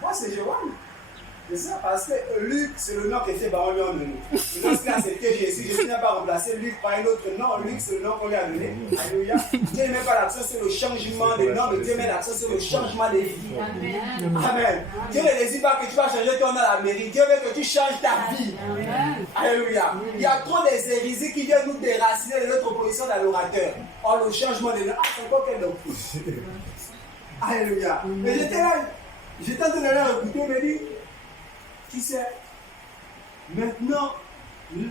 Moi c'est Joël. C'est ça, parce que Luc, c'est le nom qui était par lui en donné. Et lorsqu'il a accepté Jésus n'a pas remplacé Luc par un autre nom. Luc, c'est le nom qu'on lui a donné. Alléluia. Dieu ne met pas l'accent sur le changement des noms, mais Dieu met l'accent sur le changement des vies. Amen. Dieu ne désire pas que tu vas changer ton nom à la mairie. Dieu veut que tu changes ta vie. Alléluia. Il y a trop des hérésies qui viennent nous déraciner de notre position d'adorateur. Or, le changement des noms, c'est encore quel doctrine. Alléluia. Mais j'étais là, j'étais en train de l'écouter, il me dit, tu sais, maintenant,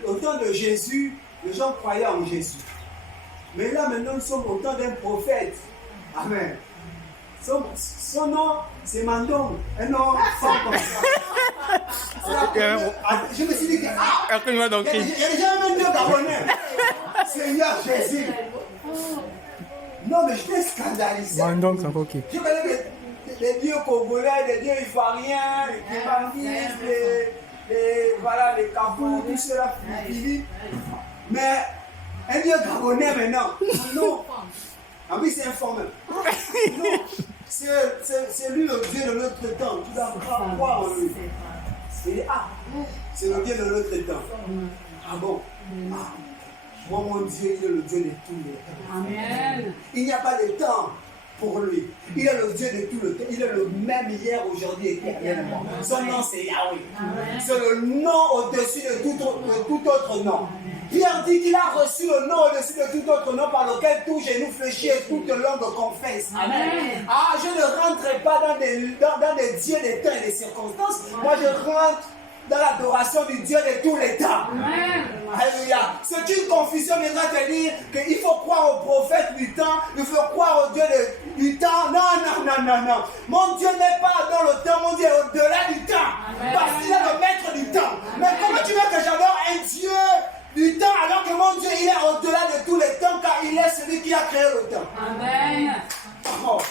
au temps de Jésus, les gens croyaient en Jésus. Mais là, maintenant, nous sommes au temps d'un prophète. Amen. Son nom, c'est Mandong. Un nom sans comme ça. Je me suis dit que, il y a déjà même Dieu gabonais. Seigneur Jésus. Non, mais j'étais scandalisé. Mandong, c'est encore qui? Je connais les dieux congolais, les dieux ivoiriens, les bangistes, les kabous, tout cela, mais un dieu gabonais maintenant. Non. Ah oui, c'est informel. Non. C'est lui le Dieu de notre temps. Tu dois croire en lui. C'est le Dieu de notre temps. Ah bon? Moi, mon Dieu, il est le Dieu de tous les temps. Amen. Il n'y a pas de temps pour lui. Il est le Dieu de tout le temps. Il est le même hier, aujourd'hui, éternellement. Son nom, c'est Yahweh. C'est le nom au-dessus de tout autre nom. Pierre dit qu'il a reçu le nom au-dessus de tout autre nom par lequel tout genou fléchit et toute langue confesse. Amen. Ah, je ne rentrerai pas dans des dieux des temps et des circonstances. Moi, je rentre dans l'adoration du Dieu de tous les temps. Amen. Alléluia. C'est une confusion viendra te dire qu'il faut croire au prophète du temps, il faut croire au Dieu du temps. Non. Mon Dieu n'est pas dans le temps, mon Dieu est au-delà du temps. Amen. Parce qu'il est le maître du temps. Mais comment tu veux que j'adore un Dieu du temps alors que mon Dieu il est au-delà de tous les temps car il est celui qui a créé le temps. Amen. Oh.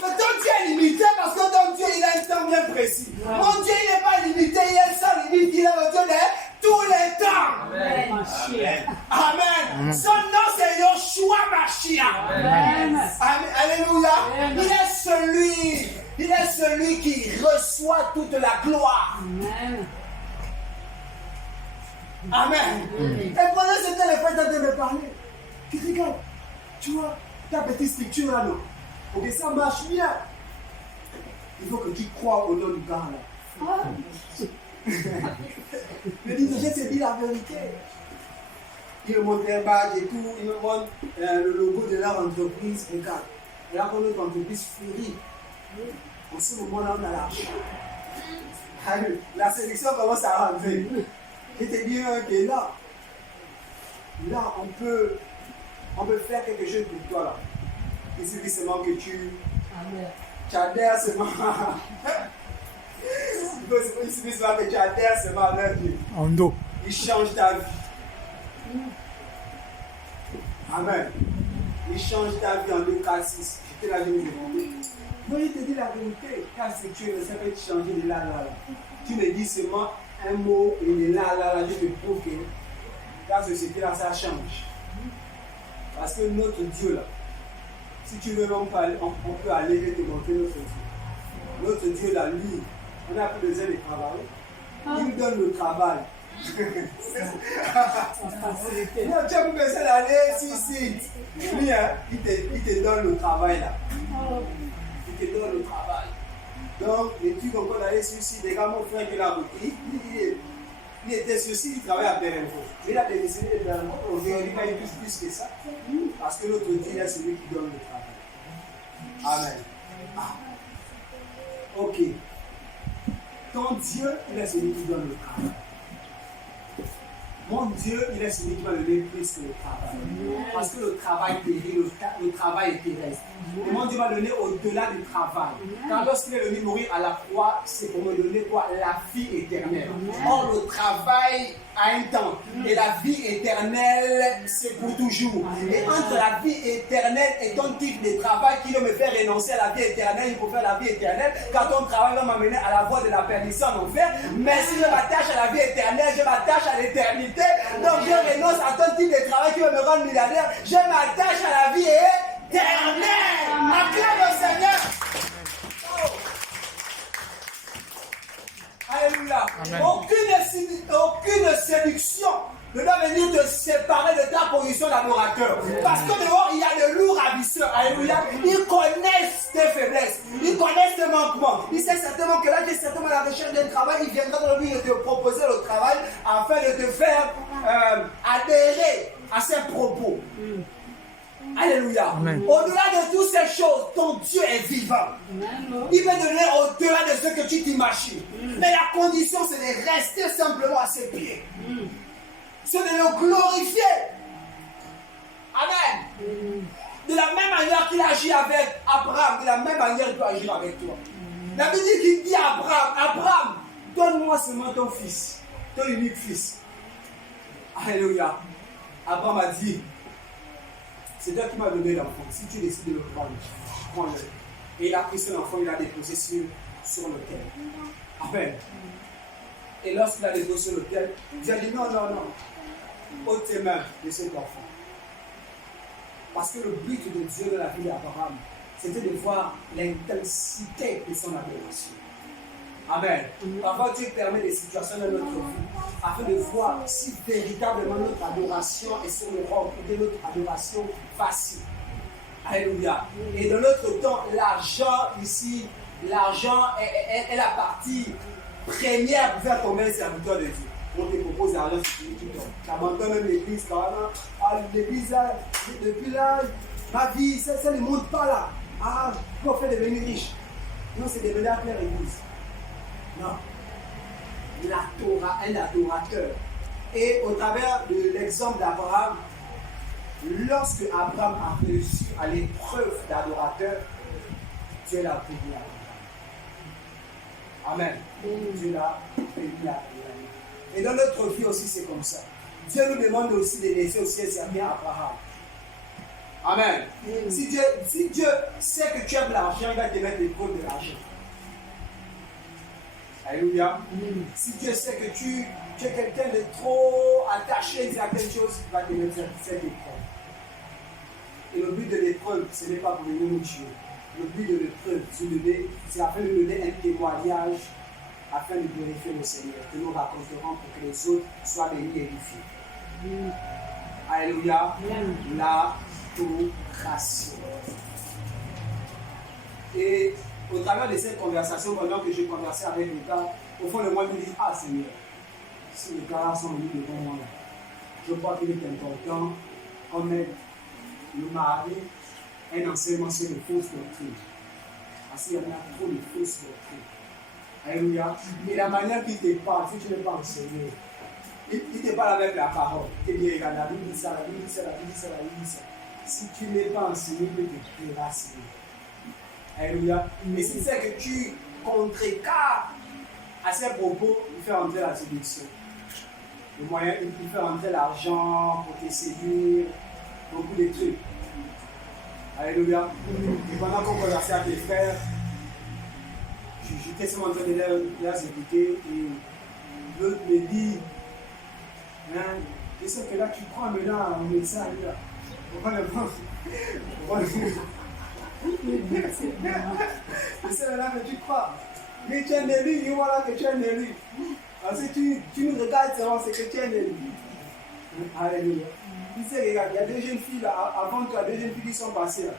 Mais ton Dieu est limité parce que ton Dieu il a un temps bien précis. Mon Dieu il n'est pas limité, il est sans limite, il est le Dieu de tous les temps. Amen. Amen. Son nom c'est Yoshua Mashiach. Amen. Alléluia. Amen. Il est celui qui reçoit toute la gloire. Amen. Amen. Et pendant ce temps, les frères sont en train de parler. Tu regardes, tu vois, ta petite structure là, non? Pour que ça marche bien, il faut que tu crois au nom du gars là. Le dit, je te dis la vérité. Il me montre un badge et tout, il me montre le logo de leur entreprise. Regarde, là, quand notre entreprise fleurit. En ce moment-là, on a l'argent. La sélection commence à rentrer. Je te dis que là, on peut faire quelque chose pour toi là. Il suffit seulement que tu adhères seulement. Il suffit seulement que tu adhères seulement à leur Dieu. En dos. Il change ta vie. Amen. Il change ta vie en 2, 4, 6. J'étais là, je me demandais. Non, il te dit la vérité. Quand c'est tu ne sais pas changer de là. Tu me dis seulement un mot et de là. Je te prouve que la société là, ça change. Parce que notre Dieu là, si tu veux, on peut aller et te montrer notre Dieu. Notre Dieu là, lui, on n'a plus besoin de travailler. Il nous donne le travail. Non, tu as plus besoin d'aller si. Lui, hein, il te donne le travail là. Il te donne le travail. Donc, les trucs encore d'aller sur site, les gars, mon frère qui l'a repris, il était sur site, il travaille à Berenfo. Il a démissionné de Berenfo, aujourd'hui, il a eu plus que ça. Parce que notre Dieu est celui qui donne le travail. Amen. Ok. Ton Dieu, il est celui qui donne le travail. Mon Dieu, il est celui qui m'a donné plus que le travail. Parce que le travail périt, le travail est terrestre. Et mon Dieu m'a donné au-delà du travail. Car lorsqu'il est venu mourir à la croix, c'est pour me donner quoi? La vie éternelle. Or, le travail a un temps. Et la vie éternelle, c'est pour toujours. Et entre la vie éternelle et ton type de travail qui veut me faire renoncer à la vie éternelle, il faut faire la vie éternelle. Car ton travail va m'amener à la voie de la perdition en enfer. Mais si je m'attache à la vie éternelle, je m'attache à l'éternité. Donc je renonce à ton type de travail qui veut me rendre milliardaire. Je m'attache à la vie éternelle. Acclame le Seigneur. Oh. Alléluia. Aucune séduction ne doit venir te séparer de ta position d'adorateur. Parce que dehors, il y a de lourds ravisseurs. Alléluia. Ils connaissent tes faiblesses. Ils connaissent tes manquements. Ils savent certainement que là, tu es certainement à la recherche d'un travail. Il viendra dans le but de te proposer le travail afin de te faire adhérer à ses propos. Alléluia. Au-delà de toutes ces choses, ton Dieu est vivant. Il peut donner au-delà de ce que tu t'imagines. Mais la condition, c'est de rester simplement à ses pieds. C'est de le glorifier. Amen. De la même manière qu'il agit avec Abraham, de la même manière il peut agir avec toi. La Bible dit qu'il dit à Abraham, Abraham, donne-moi seulement ton fils, ton unique fils. Alléluia. Abraham a dit, c'est toi qui m'as donné l'enfant. Si tu décides de le prendre, prends-le. Et il a pris son enfant, il l'a déposé sur l'autel. Amen. Et lorsqu'il a déposé sur l'autel, Dieu a dit non, non, non. Ôte tes mains de cet enfant. Parce que le but de Dieu dans la vie d'Abraham, c'était de voir l'intensité de son adoration. Amen. Parfois, Dieu permet des situations dans notre vie afin de voir si véritablement notre adoration est sur le rang ou de notre adoration facile. Alléluia. Et dans notre temps, l'argent ici, l'argent est la partie première pour faire tomber un serviteur de Dieu. On te propose l'argent, c'est tout le temps. Tu abandonnes même l'église quand même. Ah, l'église, là, depuis là, ma vie, ça ne monte pas là. Ah, pour faire devenir riche. Non, c'est devenir clair l'église. Non. Un adorateur. Et au travers de l'exemple d'Abraham, lorsque Abraham a réussi à l'épreuve d'adorateur, Dieu l'a béni à Amen. Dieu l'a béni à Et dans notre vie aussi, c'est comme ça. Dieu nous demande aussi de laisser aussi servir Abraham. Amen. Si Dieu sait que tu aimes l'argent, il va te mettre l'épreuve de l'argent. Alléluia. Si Dieu sait que tu es quelqu'un de trop attaché à certaines choses, il va te mettre cette épreuve. Et le but de l'épreuve, ce n'est pas pour venir nous tuer. Le but de l'épreuve, c'est afin de donner un témoignage, afin de glorifier le Seigneur, que nous raconterons pour que les autres soient bénis et édifiés. Alléluia. L'adoration. Et au travers de cette conversation, pendant que je conversais avec le gars, au fond de moi, je me dis, ah Seigneur, si les gars sont venus devant moi, je crois qu'il est important qu'on mette le mari un enseignement sur les fausses doctrines. Parce qu'il y en a trop de fausses doctrines. Alléluia. Et la manière qu'il te parle, si tu n'es pas enseigné, il te parle avec la parole. Il te dit, regarde, la Bible dit ça, la Bible dit ça, la Bible dit ça, la Bible dit ça. Si tu n'es pas enseigné, il peut te déraciner. Alléluia. Mais si c'est que tu contrecarres à ses propos, il fait entrer la séduction. Le moyen, il fait entrer l'argent pour te séduire, beaucoup de trucs. Alléluia. Et pendant qu'on conversait avec les frères, j'étais seulement en train de les écouter et l'autre me dit, hein, je sais que là tu prends maintenant un message là. On va le prendre. Je sais maintenant que tu crois. Mais tu es un élu, et voilà que tu es un élu. Parce que tu nous regardes seulement, c'est que tu es un élu. Alléluia. Tu sais, regarde, il y a deux jeunes filles là, avant toi, deux jeunes filles qui sont passées là.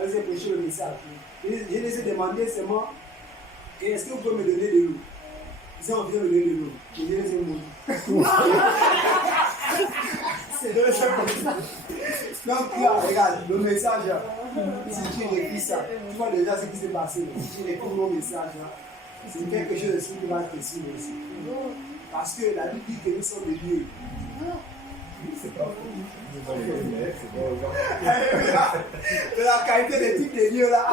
Elles ont prêché le message. Je les ai demandé seulement, est-ce que vous pouvez me donner de l'eau? Ils ont envie de me donner de l'eau. Je les ai maudits. C'est deux choses comme ça. Donc là, regarde, le message là, si tu écris ça, tu vois déjà ce qui s'est passé. Si tu écris mon message là, c'est quelque chose de ce qui va te suivre aussi. Parce que la Bible dit que nous sommes des dieux. C'est pas faux. Nous avons fait une lettre, De la qualité des types de dieux là.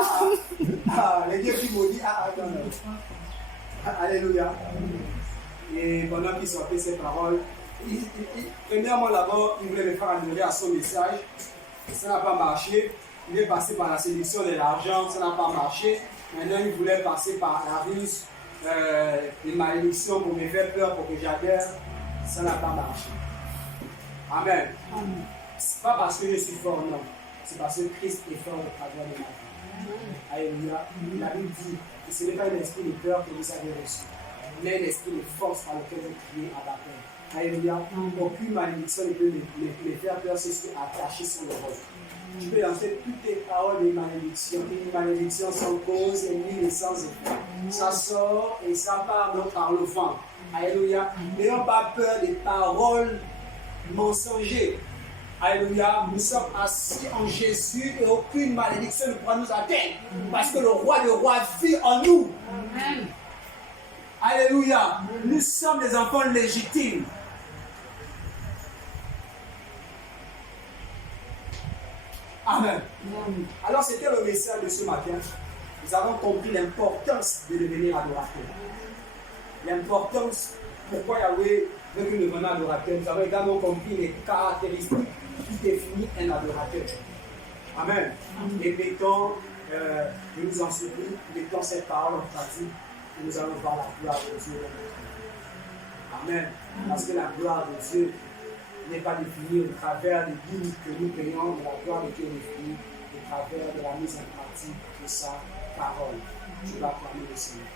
Les dieux qui maudit. Non. Alléluia. Et pendant qu'il sortait ces paroles, premièrement d'abord, il voulait me faire adhérer à son message. Ça n'a pas marché. Il est passé par la séduction de l'argent, ça n'a pas marché. Maintenant, il voulait passer par la ruse, les malédictions pour me faire peur, pour que j'adhère. Ça n'a pas marché. Amen. Ce n'est pas parce que je suis fort, non. C'est parce que Christ est fort au travers de ma vie. Alléluia. La Bible dit que ce n'est pas un esprit de peur que vous avez reçu, mais un esprit de force par lequel vous criez à la paix. Alléluia. Aucune malédiction ne peut me faire peur, c'est ce qui est attaché sur le roc. Tu peux lancer toutes tes paroles de malédiction. Une malédiction sans cause et ni sans effet. Ça sort et ça part donc par le vent. Alléluia. N'ayons pas peur des paroles mensongères. Alléluia. Nous sommes assis en Jésus et aucune malédiction ne pourra nous atteindre. Parce que le roi des rois vit en nous. Amen. Alléluia. Nous sommes des enfants légitimes. Amen. Alors c'était le message de ce matin. Nous avons compris l'importance de devenir adorateur. L'importance, pourquoi Yahweh veut que nous devenions adorateurs. Nous avons également compris les caractéristiques qui définissent un adorateur. Amen. Et mettons, je nous en supplie, mettons cette parole en pratique et nous allons voir la gloire de Dieu. Amen. Parce que la gloire de Dieu n'est pas définie au travers des dîmes que nous payons, mais la gloire de Dieu est définie au travers de la mise en pratique de sa parole. Je vais acclamer le Seigneur.